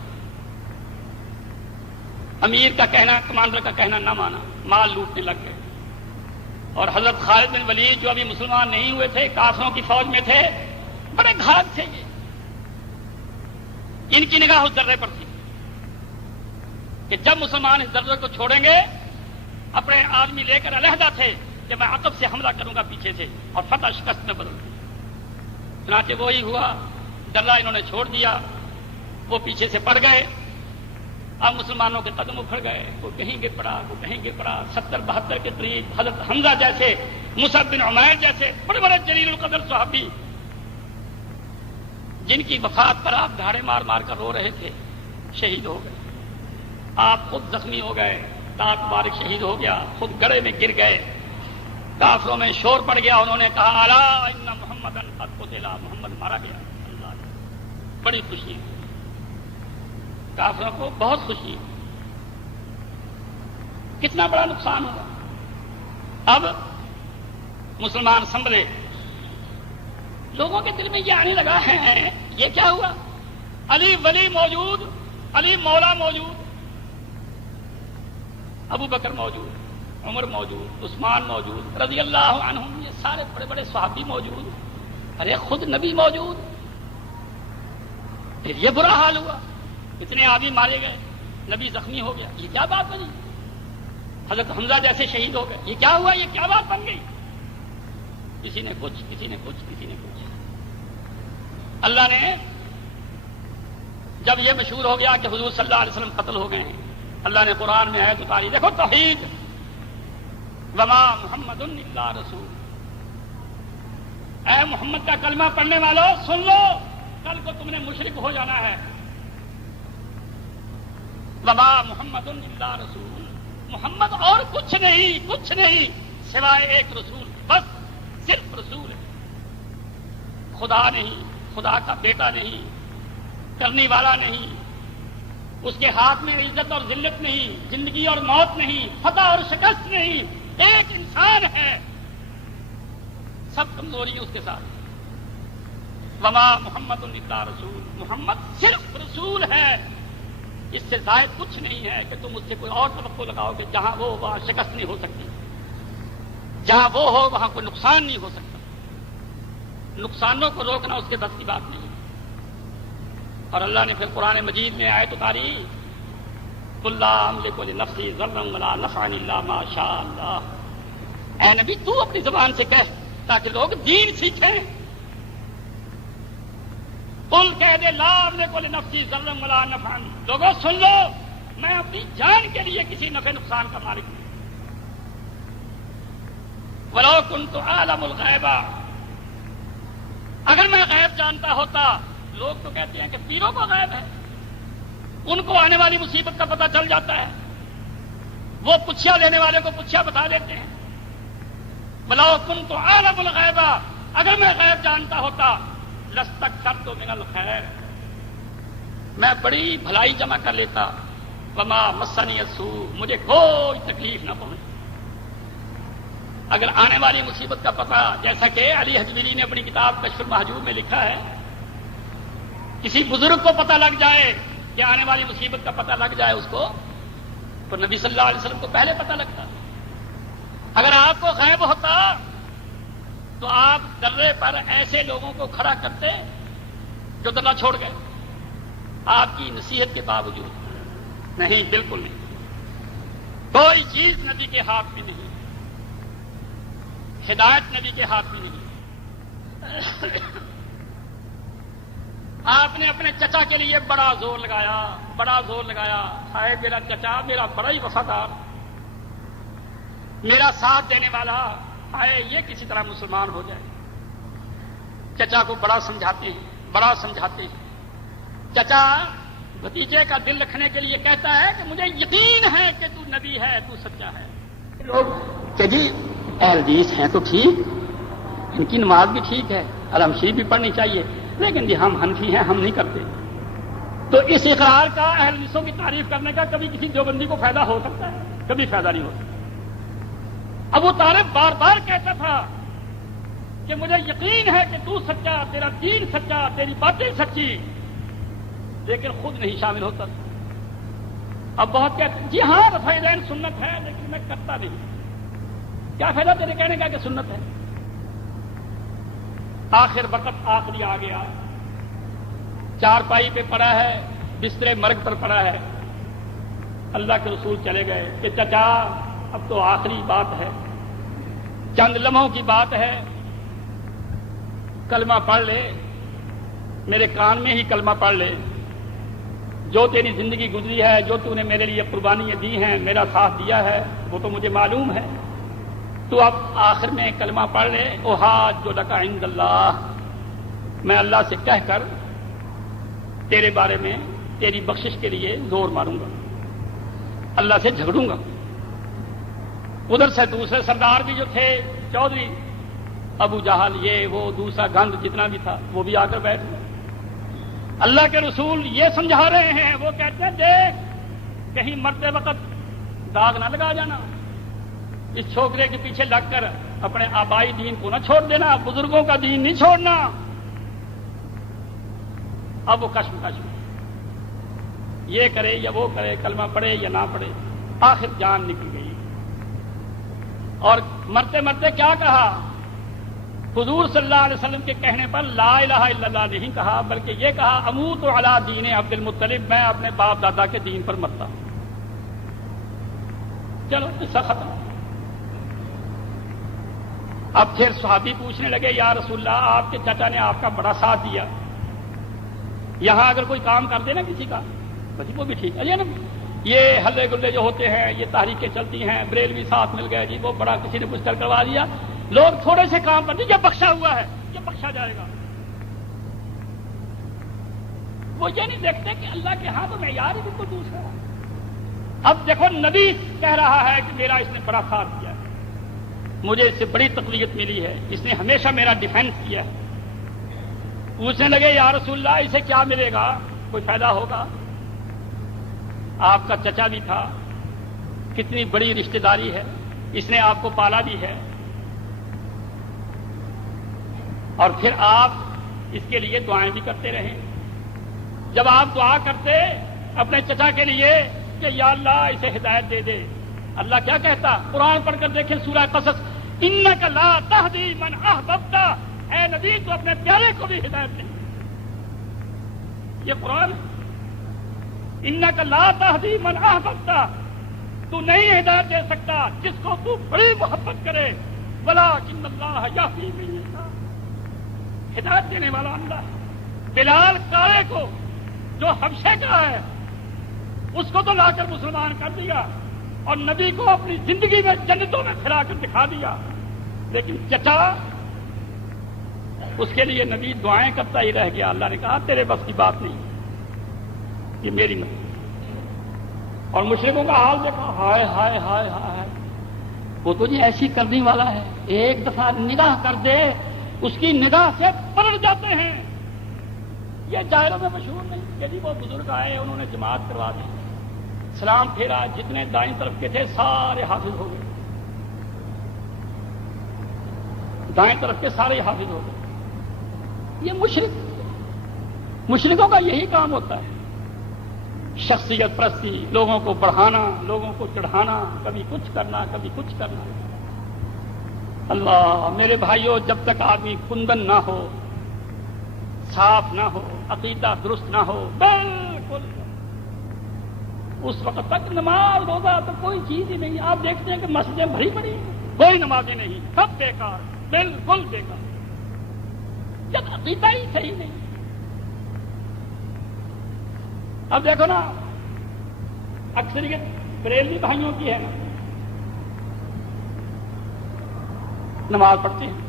امیر کا کہنا، کمانڈر کا کہنا نہ مانا، مال لوٹنے لگ گئے۔ اور حضرت خالد بن ولید جو ابھی مسلمان نہیں ہوئے تھے، کافروں کی فوج میں تھے، بڑے گھاٹ تھے یہ، ان کی نگاہ اس درے پر تھی کہ جب مسلمان اس درے کو چھوڑیں گے، اپنے آدمی لے کر علیحدہ تھے کہ میں عقب سے حملہ کروں گا پیچھے سے اور فتح شکست میں بدل دوں۔ چنانچہ وہی ہوا، درہ انہوں نے چھوڑ دیا، وہ پیچھے سے پڑ گئے۔ اب مسلمانوں کے قدم اکھڑ گئے، کوئی کہیں گر پڑا، کوئی کہیں گر پڑا۔ 70-72 کے قریب حضرت حمزہ جیسے، مصعب بن عمیر جیسے بڑے بڑے جلیل القدر صحابی، جن کی وفات پر آپ دھاڑے مار مار کر رو رہے تھے، شہید ہو گئے۔ آپ خود زخمی ہو گئے، تاک مبارک شہید ہو گیا، خود گڑھے میں گر گئے۔ کافروں میں شور پڑ گیا، انہوں نے کہا الا ان محمدا قد قتل، محمد مارا گیا۔ اللہ، بڑی خوشی، کافروں کو بہت خوشی، کتنا بڑا نقصان ہوگا۔ اب مسلمان سنبھلے، لوگوں کے دل میں یہ آنے لگا ہے یہ کیا ہوا؟ علی ولی موجود، علی مولا موجود، ابو بکر موجود، عمر موجود، عثمان موجود، رضی اللہ عنہم، یہ سارے بڑے بڑے صحابی موجود، ارے خود نبی موجود۔ پھر یہ برا حال ہوا، اتنے آدمی مارے گئے، نبی زخمی ہو گیا، یہ کیا بات بنی؟ حضرت حمزہ جیسے شہید ہو گئے، یہ کیا ہوا؟ یہ کیا بات بن گئی؟ کسی نے کچھ، کسی نے کچھ، کسی نے کچھ۔ اللہ نے جب یہ مشہور ہو گیا کہ حضور صلی اللہ علیہ وسلم قتل ہو گئے ہیں، اللہ نے قرآن میں آیت اتاری، دیکھو توحید، وما محمد الا رسول۔ اے محمد کا کلمہ پڑھنے والوں سن لو، کل کو تم نے مشرک ہو جانا ہے۔ وما محمد الا رسول، محمد اور کچھ نہیں، کچھ نہیں سوائے ایک رسول، بس صرف رسول ہے، خدا نہیں، خدا کا بیٹا نہیں، کرنے والا نہیں، اس کے ہاتھ میں عزت اور ذلت نہیں، زندگی اور موت نہیں، فتح اور شکست نہیں، ایک انسان ہے، سب کمزوری اس کے ساتھ۔ وما محمد الا رسول، محمد صرف رسول ہے، اس سے زائد کچھ نہیں ہے کہ تم اس سے کوئی اور توقع لگاؤ کہ جہاں وہ وہاں شکست نہیں ہو سکتی، جہاں وہ ہو وہاں کوئی نقصان نہیں ہو سکتا، نقصانوں کو روکنا اس کے بس کی بات نہیں۔ اور اللہ نے پھر قرآن مجید میں آیت اتاری، قل لا املک لنفسی ضرا ولا نفعا الا ما شاء اللہ۔ اے نبی تو اپنی زبان سے کہہ تاکہ لوگ دین سیکھیں، قل کہہ دے لا املک لنفسی ضرا ولا نفعا، لوگوں سن لو میں اپنی جان کے لیے کسی نفع نقصان کا مالک نہیں. وَلَوْ كُنْتُ أَعْلَمُ الْغَيْبَ، اگر میں غیب جانتا ہوتا. لوگ تو کہتے ہیں کہ پیروں کو غیب ہے، ان کو آنے والی مصیبت کا پتہ چل جاتا ہے، وہ پچھیا لینے والے کو پچھیا بتا دیتے ہیں. وَلَوْ كُنْتُ أَعْلَمُ الْغَيْبَ، اگر میں غیب جانتا ہوتا لَاسْتَكْثَرْتُ مِنَ الْخَيْرِ، میں بڑی بھلائی جمع کر لیتا. وَمَا مَسَّنِيَ السُّوءُ، مجھے کوئی تکلیف نہ پہنچ. اگر آنے والی مصیبت کا پتہ، جیسا کہ علی حجویری نے اپنی کتاب کشف المحجوب میں لکھا ہے، کسی بزرگ کو پتہ لگ جائے کہ آنے والی مصیبت کا پتہ لگ جائے اس کو، تو نبی صلی اللہ علیہ وسلم کو پہلے پتہ لگتا. اگر آپ کو غیب ہوتا تو آپ درے پر ایسے لوگوں کو کھڑا کرتے جو درا چھوڑ گئے آپ کی نصیحت کے باوجود. نہیں، بالکل نہیں. کوئی چیز نبی کے ہاتھ میں نہیں، ہدایت نبی کے ہاتھ میں نہیں. آپ نے اپنے چچا کے لیے بڑا زور لگایا. ہائے میرا چچا، میرا بڑا ہی وفادار، میرا ساتھ دینے والا، ہائے یہ کسی طرح مسلمان ہو جائے. چچا کو بڑا سمجھاتے ہیں. چچا بھتیجے کا دل رکھنے کے لیے کہتا ہے کہ مجھے یقین ہے کہ تو نبی ہے، تو سچا ہے. لوگ کہ جی اہل حدیث ہیں تو ٹھیک، ان کی نماز بھی ٹھیک ہے، علم شریف بھی پڑھنی چاہیے، لیکن جی ہم حنفی ہیں، ہم نہیں کرتے. تو اس اقرار کا اہل حدیثوں کی تعریف کرنے کا کبھی کسی دیوبندی کو فائدہ ہو سکتا ہے؟ کبھی فائدہ نہیں ہو سکتا. ابو طالب بار بار کہتا تھا کہ مجھے یقین ہے کہ تو سچا، تیرا دین سچا، تیری باتیں سچی، لیکن خود نہیں شامل ہوتا. اب بہت کہتے ہیں جی ہاں رفع دین سنت ہے، لیکن میں کرتا نہیں. کیا فائدہ تیرے کہنے کا کہ سنت ہے؟ آخر وقت آخری آ گیا، چارپائی پہ پڑا ہے، بسترے مرگ پر پڑا ہے. اللہ کے رسول چلے گئے کہ چچا اب تو آخری بات ہے، چند لمحوں کی بات ہے، کلمہ پڑھ لے، میرے کان میں ہی کلمہ پڑھ لے. جو تیری زندگی گزری ہے، جو تو نے میرے لیے قربانیاں دی ہیں، میرا ساتھ دیا ہے، وہ تو مجھے معلوم ہے. تو اب آخر میں کلمہ پڑھ لے. احاج لک عند اللہ، میں اللہ سے کہہ کر تیرے بارے میں تیری بخشش کے لیے زور ماروں گا، اللہ سے جھگڑوں گا. ادھر سے دوسرے سردار بھی جو تھے، چودھری ابو جہل، یہ وہ دوسرا گند جتنا بھی تھا، وہ بھی آ کر بیٹھ گئے. اللہ کے رسول یہ سمجھا رہے ہیں، وہ کہتے ہیں دیکھ کہیں مرتے وقت داغ نہ لگا جانا، اس چھوکرے کے پیچھے لگ کر اپنے آبائی دین کو نہ چھوڑ دینا، بزرگوں کا دین نہیں چھوڑنا. اب وہ کشمکش یہ کرے یا وہ کرے، کلمہ پڑھے یا نہ پڑھے، آخر جان نکل گئی. اور مرتے مرتے کیا کہا؟ حضور صلی اللہ علیہ وسلم کے کہنے پر لا الہ الا اللہ نہیں کہا، بلکہ یہ کہا اموت علی دین عبد المطلب، میں اپنے باپ دادا کے دین پر مرتا ہوں. چلو قصہ ختم. اب پھر صحابی پوچھنے لگے یا رسول اللہ، آپ کے چچا نے آپ کا بڑا ساتھ دیا، یہاں اگر کوئی کام کر دے نا کسی کا، بس وہ بھی ٹھیک ہے نا. یہ ہلے گلے جو ہوتے ہیں، یہ تحریکیں چلتی ہیں، بریلوی ساتھ مل گئے جی، وہ بڑا کسی نے کچھ کروا دیا، لوگ تھوڑے سے کام کرتے، یہ بخشا ہوا ہے، یہ بخشا جائے گا. وہ یہ نہیں دیکھتے کہ اللہ کے ہاں تو معیار ہی بالکل دوسرا ہے. اب دیکھو نبی کہہ رہا ہے کہ میرا اس نے بڑا ساتھ دیا ہے، مجھے اس سے بڑی تقویت ملی ہے، اس نے ہمیشہ میرا ڈیفینس کیا ہے. پوچھنے لگے یا رسول اللہ اسے کیا ملے گا، کوئی فائدہ ہوگا؟ آپ کا چچا بھی تھا، کتنی بڑی رشتہ داری ہے، اس نے آپ کو پالا بھی ہے، اور پھر آپ اس کے لیے دعائیں بھی کرتے رہے. جب آپ دعا کرتے اپنے چچا کے لیے کہ یا اللہ اسے ہدایت دے دے، اللہ کیا کہتا؟ قرآن پڑھ کر دیکھیں سورہ قصص، انک لا تہدی من احببت، اے نبی تو اپنے پیارے کو بھی ہدایت دے. یہ قرآن، انک لا تہدی من احببت، تو نہیں ہدایت دے سکتا جس کو تو بڑی محبت کرے، ولکن اللہ یہدی من یشاء، ہدایت دینے والا اللہ ہے. بلال کارے کو جو حبشے کا ہے، اس کو تو لا کر مسلمان کر دیا اور نبی کو اپنی زندگی میں جنتوں میں پھرا کر دکھا دیا، لیکن چچا اس کے لیے نبی دعائیں کرتا ہی رہ گیا۔ اللہ نے کہا تیرے بس کی بات نہیں، یہ میری مت۔ اور مشرکوں کا حال دیکھا، ہائے ہائے ہائے ہائے، وہ تو جی ایسی کرنے والا ہے، ایک دفعہ نگاہ کر دے اس کی نگاہ سے پلٹ جاتے ہیں۔ یہ دائروں میں مشہور نہیں کہ جی وہ بزرگ آئے انہوں نے جماعت کروا دی، سلام پھیرا، جتنے دائیں طرف کے تھے سارے حافظ ہو گئے، دائیں طرف کے سارے حافظ ہو گئے۔ یہ مشرکوں کا یہی کام ہوتا ہے، شخصیت پرستی، لوگوں کو بڑھانا، لوگوں کو چڑھانا، کبھی کچھ کرنا کبھی کچھ کرنا۔ اللہ میرے بھائیوں، جب تک آدمی کندن نہ ہو، صاف نہ ہو، عقیدہ درست نہ ہو، بالکل اس وقت تک نماز روزہ تو کوئی چیز ہی نہیں۔ آپ دیکھتے ہیں کہ مسجدیں بھری پڑی ہیں، کوئی نمازیں نہیں، سب بیکار، بالکل بیکار، جب عقیدہ ہی صحیح نہیں۔ اب دیکھو نا، اکثریت بریلوی بھائیوں کی ہے نا، نماز پڑھتے ہیں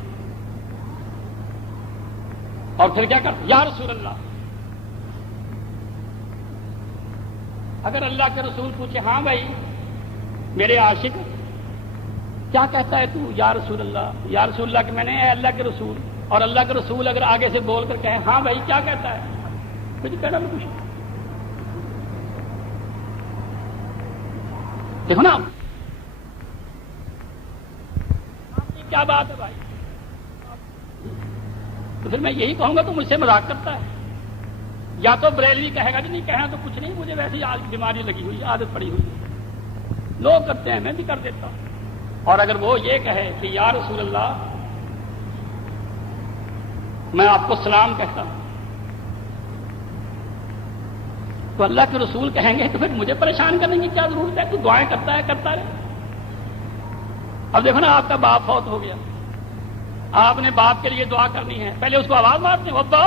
اور پھر کیا کرتے؟ یا رسول اللہ۔ اگر اللہ کے رسول پوچھے ہاں بھائی میرے عاشق کیا کہتا ہے تو؟ یا رسول اللہ، یا رسول اللہ کہ میں نے اے اللہ کے رسول، اور اللہ کے رسول اگر آگے سے بول کر کہے ہاں بھائی کیا کہتا ہے، مجھے کہنا بھی کچھ۔ دیکھو نا کیا بات ہے بھائی، تو پھر میں یہی کہوں گا تو مجھ سے مذاق کرتا ہے۔ یا تو بریلوی کہے گا کہ نہیں کہنا تو کچھ نہیں، مجھے ویسے ہی آج بیماری لگی ہوئی، عادت پڑی ہوئی، لوگ کرتے ہیں میں بھی کر دیتا ہوں۔ اور اگر وہ یہ کہے کہ یا رسول اللہ میں آپ کو سلام کہتا ہوں، تو اللہ کے رسول کہیں گے تو پھر مجھے پریشان کرنے کی کیا ضرورت ہے؟ تو دعائیں کرتا ہے کرتا رہے۔ اب دیکھو نا، آپ کا باپ فوت ہو گیا، آپ نے باپ کے لیے دعا کرنی ہے، پہلے اس کو آواز مارتے ہیں ابا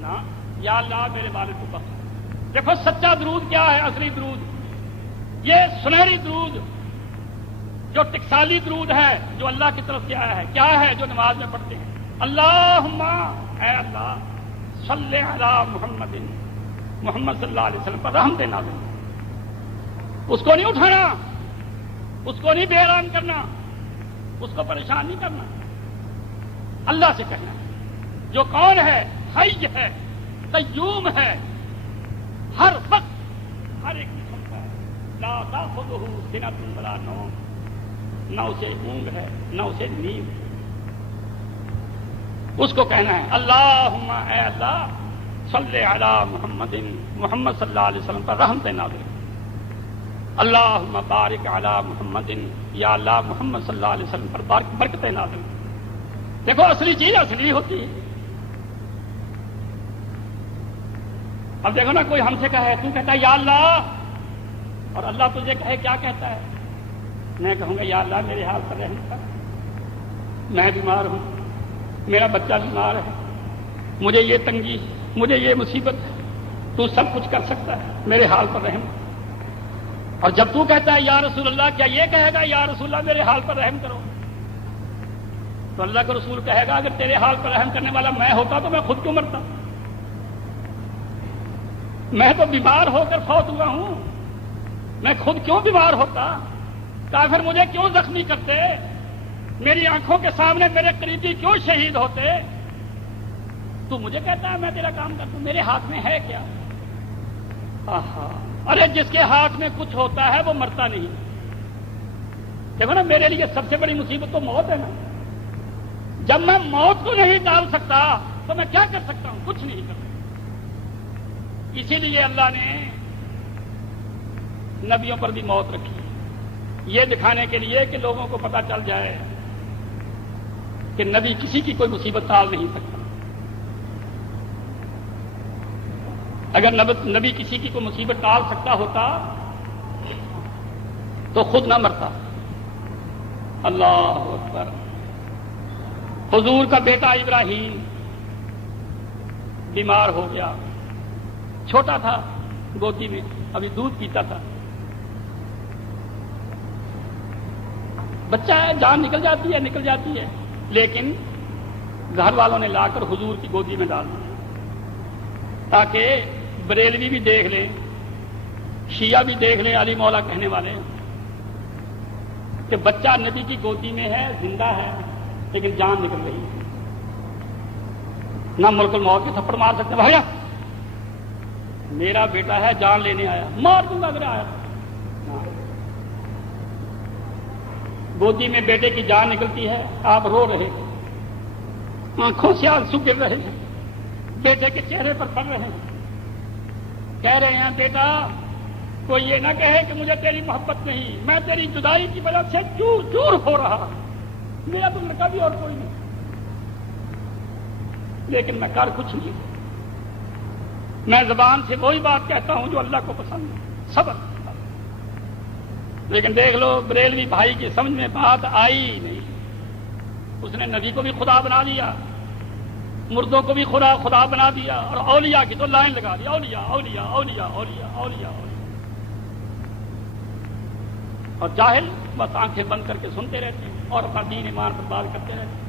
نا، یا اللہ میرے والد کو بخش۔ دیکھو سچا درود کیا ہے، اصلی درود، یہ سنہری درود جو ٹکسالی درود ہے، جو اللہ کی طرف سے آیا ہے، کیا ہے جو نماز میں پڑھتے ہیں؟ اللہم، اے اللہ، صلی علی محمد، محمد صلی اللہ علیہ وسلم پر رحمت نازل۔ اس کو نہیں اٹھانا، اس کو نہیں بے آرام کرنا، اس کو پریشان نہیں کرنا، اللہ سے کہنا جو کون ہے، حی ہے، قیوم ہے، ہر وقت ہر ایک کی سنتا ہے، لا تاخذہ سنۃ ولا نوم، نہ اسے اونگ ہے نہ اسے نیند۔ اس کو کہنا ہے اللہم، اے اللہ، صلی علی محمد، محمد صلی اللہ علیہ وسلم پر رحمت نازل۔ اللہم بارک علی محمد، یا اللہ محمد صلی اللہ علیہ وسلم پر برکت نازل۔ دیکھو اصلی چیز اصلی ہوتی ہے۔ اب دیکھو نا، کوئی ہم سے کہے، تو کہتا ہے یا اللہ، اور اللہ تجھے کہے کیا کہتا ہے؟ میں کہوں گا یا اللہ میرے حال پر رحم کر، میں بیمار ہوں، میرا بچہ بیمار ہے، مجھے یہ تنگی، مجھے یہ مصیبت، تو سب کچھ کر سکتا ہے، میرے حال پر رحم۔ اور جب تو کہتا ہے یا رسول اللہ، کیا یہ کہے گا یا رسول اللہ میرے حال پر رحم کرو؟ تو اللہ کا رسول کہے گا اگر تیرے حال پر رحم کرنے والا میں ہوتا تو میں خود کیوں مرتا؟ میں تو بیمار ہو کر فوت ہوا ہوں، میں خود کیوں بیمار ہوتا؟ کافر مجھے کیوں زخمی کرتے؟ میری آنکھوں کے سامنے میرے قریبی کیوں شہید ہوتے؟ تو مجھے کہتا ہے میں تیرا کام کرتا ہوں، میرے ہاتھ میں ہے کیا؟ ارے جس کے ہاتھ میں کچھ ہوتا ہے وہ مرتا نہیں۔ دیکھو نا، میرے لیے سب سے بڑی مصیبت تو موت ہے نا۔ جب میں موت کو نہیں ڈال سکتا تو میں کیا کر سکتا ہوں؟ کچھ نہیں کر سکتا۔ اسی لیے اللہ نے نبیوں پر بھی موت رکھی، یہ دکھانے کے لیے کہ لوگوں کو پتہ چل جائے کہ نبی کسی کی کوئی مصیبت ٹال نہیں سکتا۔ اگر نبی کسی کی کوئی مصیبت ٹال سکتا ہوتا تو خود نہ مرتا۔ اللہ اکبر۔ حضور کا بیٹا ابراہیم بیمار ہو گیا، چھوٹا تھا، گودی میں، ابھی دودھ پیتا تھا، بچہ ہے، جان نکل جاتی ہے، لیکن گھر والوں نے لا کر حضور کی گودی میں ڈال دیا تاکہ بریلوی بھی دیکھ لیں، شیعہ بھی دیکھ لیں، علی مولا کہنے والے کہ بچہ نبی کی گودی میں ہے، زندہ ہے، لیکن جان نکل رہی ہے، نہ ملک الموت کے تھپڑ مار سکتے بھائی، میرا بیٹا ہے، جان لینے آیا، مار دوں گا اگر آیا۔ گودی میں بیٹے کی جان نکلتی ہے، آپ رو رہے ہیں، آنکھوں سے آنسو گر رہے ہیں، بیٹے کے چہرے پر پڑ رہے ہیں، کہہ رہے ہیں بیٹا کوئی یہ نہ کہے کہ مجھے تیری محبت نہیں، میں تیری جدائی کی وجہ سے چور چور ہو رہا، میرا تو لڑکا بھی اور کوئی نہیں، لیکن میں کر کچھ نہیں، میں زبان سے وہی بات کہتا ہوں جو اللہ کو پسند ہے، صبر۔ لیکن دیکھ لو بریلوی بھائی کی سمجھ میں بات آئی نہیں، اس نے نبی کو بھی خدا بنا دیا، مردوں کو بھی خدا بنا دیا، اور اولیاء کی تو لائن لگا دی، اولیاء اولیاء اولیاء اولیاء اولیاء اولیاء، اور جاہل بس آنکھیں بند کر کے سنتے رہتے ہیں اور اپنا دین ایمان پر بات کرتے رہتے ہیں۔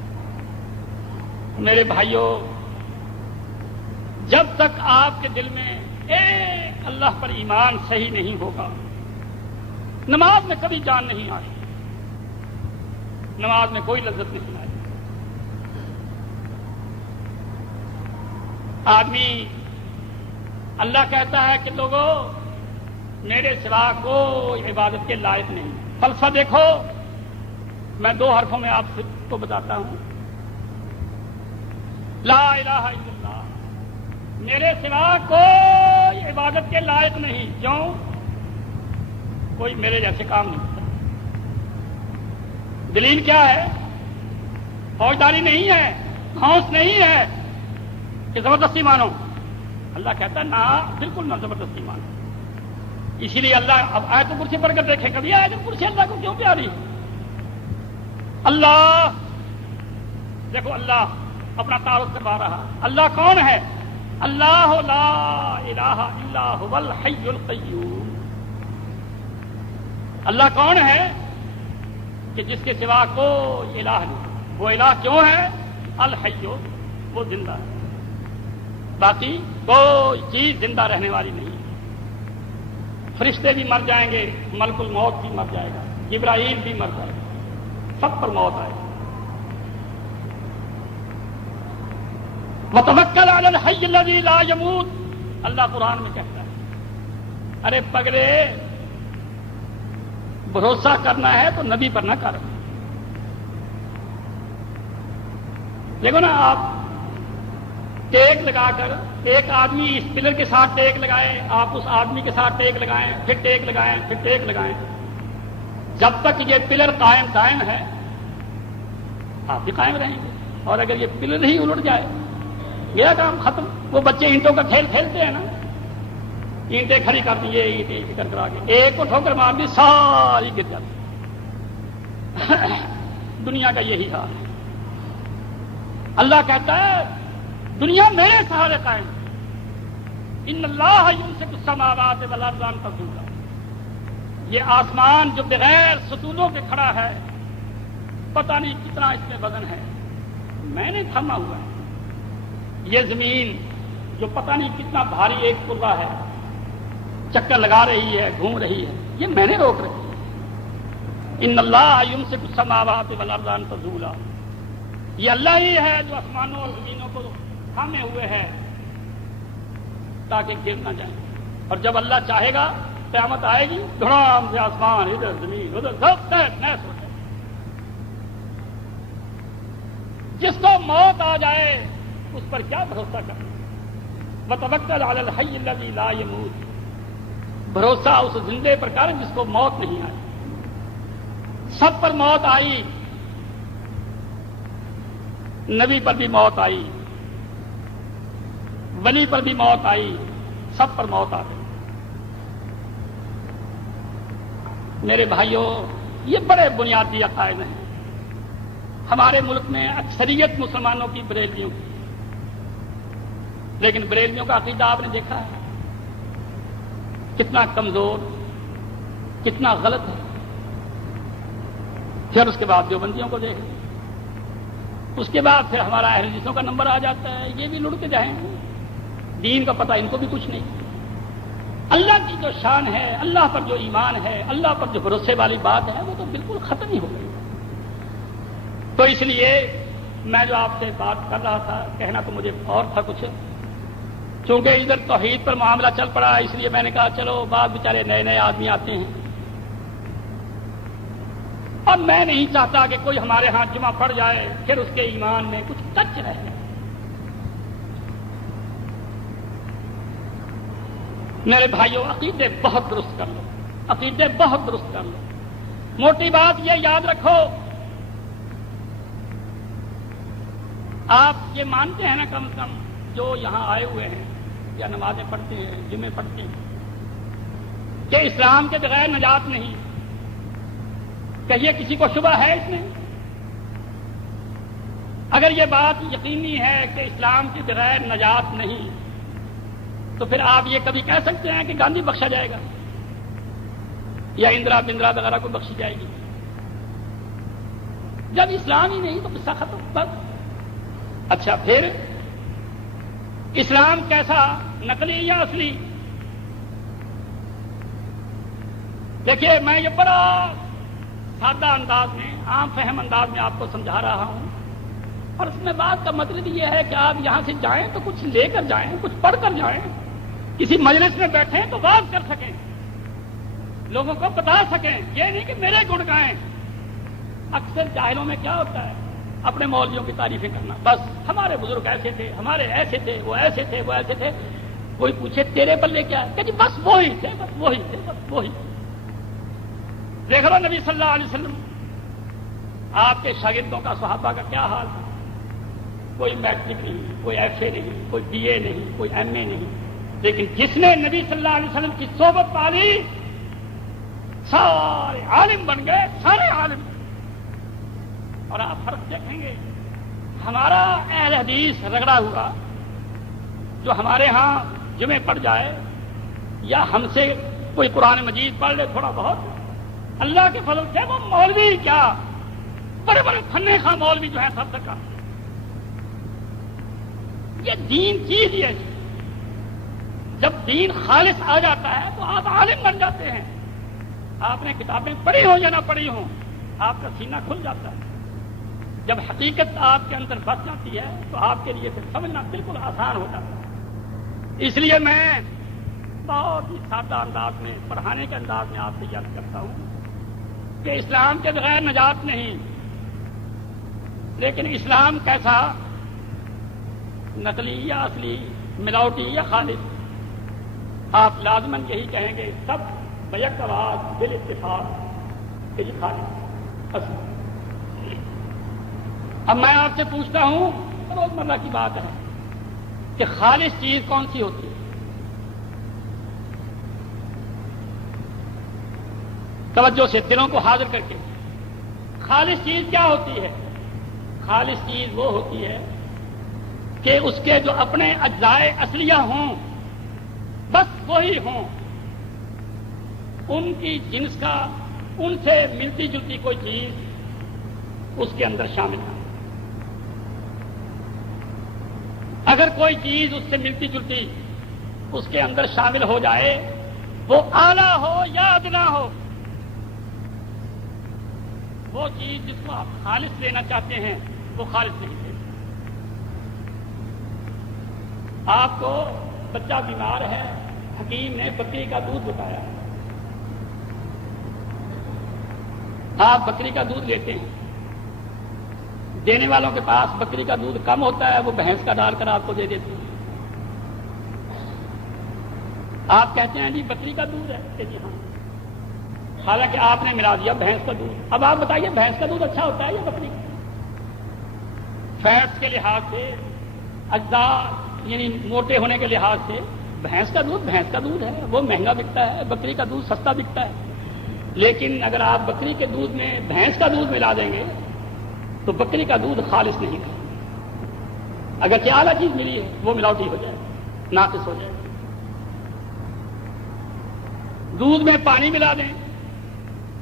میرے بھائیوں، جب تک آپ کے دل میں ایک اللہ پر ایمان صحیح نہیں ہوگا، نماز میں کبھی جان نہیں آئی، نماز میں کوئی لذت نہیں آئی۔ آدمی اللہ کہتا ہے کہ لوگوں میرے سوا کوئی عبادت کے لائق نہیں، فلسفہ دیکھو، میں 2 حرفوں میں آپ کو بتاتا ہوں، لا الہ الا اللہ، میرے سوا کوئی عبادت کے لائق نہیں، کیوں؟ کوئی میرے جیسے کام نہیں کرتا۔ دلیل کیا ہے؟ فوجداری نہیں ہے، ہاؤس نہیں ہے کہ زبردستی مانو، اللہ کہتا ہے نہ، بالکل نہ زبردستی مانو۔ اسی لیے اللہ اب آیت کرسی پڑھ کر دیکھیں، کبھی آیت کرسی اللہ کو کیوں پیاری؟ اللہ دیکھو، اللہ اپنا تعارف کروا رہا، اللہ کون ہے؟ اللہ لا الہ الا هو الحی القیوم۔ اللہ کون ہے کہ جس کے سوا کوئی الہ نہیں، وہ الہ کیوں ہے؟ الحی، وہ زندہ ہے، باقی کوئی چیز زندہ رہنے والی نہیں۔ فرشتے بھی مر جائیں گے، ملک الموت بھی مر جائے گا، جبرائیل بھی مر جائے گا، سب پر موت آئے گی۔ وتوکل علی الحی الذی لا یموت، اللہ قرآن میں کہتا ہے، ارے پگلے بھروسہ کرنا ہے تو نبی پر نہ کر۔ دیکھو نا، آپ ٹیک لگا کر، ایک آدمی اس پلر کے ساتھ ٹیک لگائے، آپ اس آدمی کے ساتھ ٹیک لگائیں، پھر ٹیک لگائیں، پھر ٹیک لگائیں، جب تک یہ پلر قائم ہے آپ بھی قائم رہیں گے، اور اگر یہ پلر ہی الٹ جائے گیا کام ختم۔ وہ بچے اینٹوں کا کھیل کھیلتے ہیں نا، اینٹیں کھڑی کر دی، اینٹیں کر آگے ایک کو ٹھوکر مار دی، ساری گر جاتی۔ دنیا کا یہی حال ہے۔ اللہ کہتا ہے دنیا میرے سہارے قائم، ان اللہ یمسک السماوات والارض ان تزولا، یہ آسمان جو بغیر ستونوں کے کھڑا ہے، پتہ نہیں کتنا اس میں وزن ہے، میں نے تھما ہوا ہے۔ یہ زمین جو پتہ نہیں کتنا بھاری ایک کرہ ہے، چکر لگا رہی ہے، گھوم رہی ہے، یہ میں نے روک رکھی ہے۔ ان اللہ یمسک السماوات والارض ان تزولا، یہ اللہ ہی ہے جو آسمانوں اور زمینوں کو تھامے ہوئے ہے تاکہ گر نہ جائیں، اور جب اللہ چاہے گا قیامت آئے گی، دھڑام سے آسمان ادھر زمین ادھر سب نیس ہو جائے۔ جس کو موت آ جائے اس پر کیا بھروسہ کرنا؟ وتوکل علی الحی الذی لا یموت، بھروسہ اس زندے پر کر جس کو موت نہیں آئی۔ سب پر موت آئی، نبی پر بھی موت آئی، ولی پر بھی موت آئی، سب پر موت آ گئی۔ میرے بھائیوں، یہ بڑے بنیادی عقائد ہیں ہمارے ملک میں، اکثریت مسلمانوں کی بریلویوں کی، لیکن بریلویوں کا عقیدہ آپ نے دیکھا ہے، کتنا کمزور، کتنا غلط ہے. پھر اس کے بعد دیوبندیوں کو دیکھ، اس کے بعد پھر ہمارا اہل حدیثوں کا نمبر آ جاتا ہے. یہ بھی لڑ کے جائیں، دین کا پتہ ان کو بھی کچھ نہیں. اللہ کی جو شان ہے، اللہ پر جو ایمان ہے، اللہ پر جو بھروسے والی بات ہے، وہ تو بالکل ختم ہی ہو گئی. تو اس لیے میں جو آپ سے بات کر رہا تھا، کہنا تو مجھے اور تھا کچھ، چونکہ ادھر توحید پر معاملہ چل پڑا، اس لیے میں نے کہا چلو بعد بیچارے نئے نئے آدمی آتے ہیں، اور میں نہیں چاہتا کہ کوئی ہمارے ہاں جمعہ پڑ جائے پھر اس کے ایمان میں کچھ ٹچ رہے. میرے بھائیوں، عقیدے بہت درست کر لو، عقیدے بہت درست کر لو. موٹی بات یہ یاد رکھو، آپ یہ مانتے ہیں نا کم از کم جو یہاں آئے ہوئے ہیں یا نمازیں پڑھتے ہیں، جمعے پڑھتے ہیں، کہ اسلام کے بغیر نجات نہیں. کہیے کسی کو شبہ ہے اس میں؟ اگر یہ بات یقینی ہے کہ اسلام کے بغیر نجات نہیں، تو پھر آپ یہ کبھی کہہ سکتے ہیں کہ گاندھی بخشا جائے گا یا اندرا بندرا وغیرہ کو بخشی جائے گی؟ جب اسلام ہی نہیں تو قصہ ختم. بس. اچھا، پھر اسلام کیسا، نقلی یا اصلی؟ دیکھیے، میں یہ بڑا سادہ انداز میں، عام فہم انداز میں آپ کو سمجھا رہا ہوں، اور اس میں بات کا مطلب یہ ہے کہ آپ یہاں سے جائیں تو کچھ لے کر جائیں، کچھ پڑھ کر جائیں، کسی مجلس میں بیٹھیں تو بات کر سکیں، لوگوں کو بتا سکیں. یہ نہیں کہ میرے گن گائیں. اکثر جاہلوں میں کیا ہوتا ہے، اپنے مولویوں کی تعریفیں کرنا. بس ہمارے بزرگ ایسے تھے، ہمارے ایسے تھے، وہ ایسے تھے، وہ ایسے تھے. کوئی پوچھے تیرے پلے کیا ہے، کہ جی بس وہی تھے، بس وہی تھے، بس وہی. دیکھ لو نبی صلی اللہ علیہ وسلم، آپ کے شاگردوں کا، صحابہ کا کیا حال تھا. کوئی میٹرک نہیں، کوئی ایف اے نہیں، کوئی بی اے نہیں، کوئی ایم اے نہیں، لیکن جس نے نبی صلی اللہ علیہ وسلم کی صحبت پالی سارے عالم بن گئے، سارے عالم. اور آپ فرق دیکھیں گے، ہمارا اہل حدیث رگڑا ہوا جو ہمارے ہاں جمعے پڑ جائے یا ہم سے کوئی قرآن مجید پڑھ لے تھوڑا بہت، اللہ کے فضل سے وہ مولوی کیا، بڑے بڑے کھنے خواہ مولوی جو ہیں سب تک کا. یہ دین چیز ہی ہے. جب دین خالص آ جاتا ہے تو آپ عالم بن جاتے ہیں. آپ نے کتابیں پڑھی ہوں یا نہ پڑھی ہوں، آپ کا سینہ کھل جاتا ہے. جب حقیقت آپ کے اندر بس جاتی ہے تو آپ کے لیے پھر سمجھنا بالکل آسان ہو جاتا ہے. اس لیے میں بہت ہی سادہ انداز میں، پڑھانے کے انداز میں آپ سے یاد کرتا ہوں کہ اسلام کے بغیر نجات نہیں. لیکن اسلام کیسا، نقلی یا اصلی، ملاوٹی یا خالص؟ آپ لازماً یہی کہیں گے سب بیک آواز بال اتفاق کہ یہ خالص اصل. اب میں آپ سے پوچھتا ہوں، روزمرہ کی بات ہے کہ خالص چیز کون سی ہوتی ہے؟ توجہ سے دلوں کو حاضر کر کے، خالص چیز کیا ہوتی ہے؟ خالص چیز وہ ہوتی ہے کہ اس کے جو اپنے اجزائے اصلیہ ہوں، بس وہی ہوں، ان کی جنس کا، ان سے ملتی جلتی کوئی چیز اس کے اندر شامل ہے. اگر کوئی چیز اس سے ملتی جلتی اس کے اندر شامل ہو جائے، وہ اعلیٰ ہو یا ادنا ہو، وہ چیز جس کو آپ خالص لینا چاہتے ہیں وہ خالص نہیں ہے. آپ کو بچہ بیمار ہے، حکیم نے بکری کا دودھ بتایا، آپ بکری کا دودھ لیتے ہیں. دینے والوں کے پاس بکری کا دودھ کم ہوتا ہے، وہ بھینس کا ڈال کر آپ کو دے دیتے ہیں. آپ کہتے ہیں جی بکری کا دودھ ہے، کہ جی ہاں، حالانکہ آپ نے ملا دیا بھینس کا دودھ. اب آپ بتائیے بھینس کا دودھ اچھا ہوتا ہے یا بکری کا؟ فیٹس کے لحاظ سے، اجزاء یعنی موٹے ہونے کے لحاظ سے بھینس کا دودھ ہے، وہ مہنگا بکتا ہے، بکری کا دودھ سستا بکتا ہے. لیکن اگر آپ بکری کے دودھ میں بھینس کا دودھ ملا دیں گے تو بکری کا دودھ خالص نہیں ہے. اگر کیا اعلیٰ چیز ملی ہے وہ ملاوٹی ہو جائے، ناقص ہو جائے. دودھ میں پانی ملا دیں،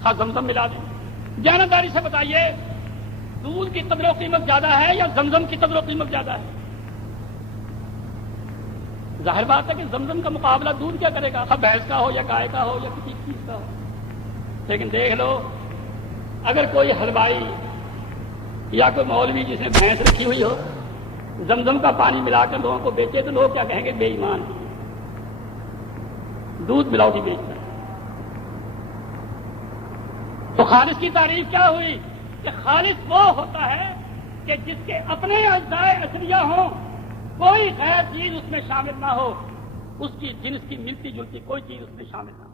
ہاں زمزم ملا دیں، جانبداری سے بتائیے دودھ کی قدر و قیمت زیادہ ہے یا زمزم کی قدر و قیمت زیادہ ہے؟ ظاہر بات ہے کہ زمزم کا مقابلہ دودھ کیا کرے گا، خواہ بھینس کا ہو یا گائے کا ہو یا کسی چیز کا ہو۔ لیکن دیکھ لو اگر کوئی حلوائی یا کوئی مولوی جس نے بھینس رکھی ہوئی ہو زمزم کا پانی ملا کر لوگوں کو بیچے تو لوگ کیا کہیں گے؟ بے ایمان، دودھ ملاوٹی بیچتا ہے۔ تو خالص کی تعریف کیا ہوئی کہ خالص وہ ہوتا ہے کہ جس کے اپنے اجزاء اصلیہ ہوں، کوئی غیر چیز اس میں شامل نہ ہو، اس کی جنس کی ملتی جلتی کوئی چیز اس میں شامل نہ ہو۔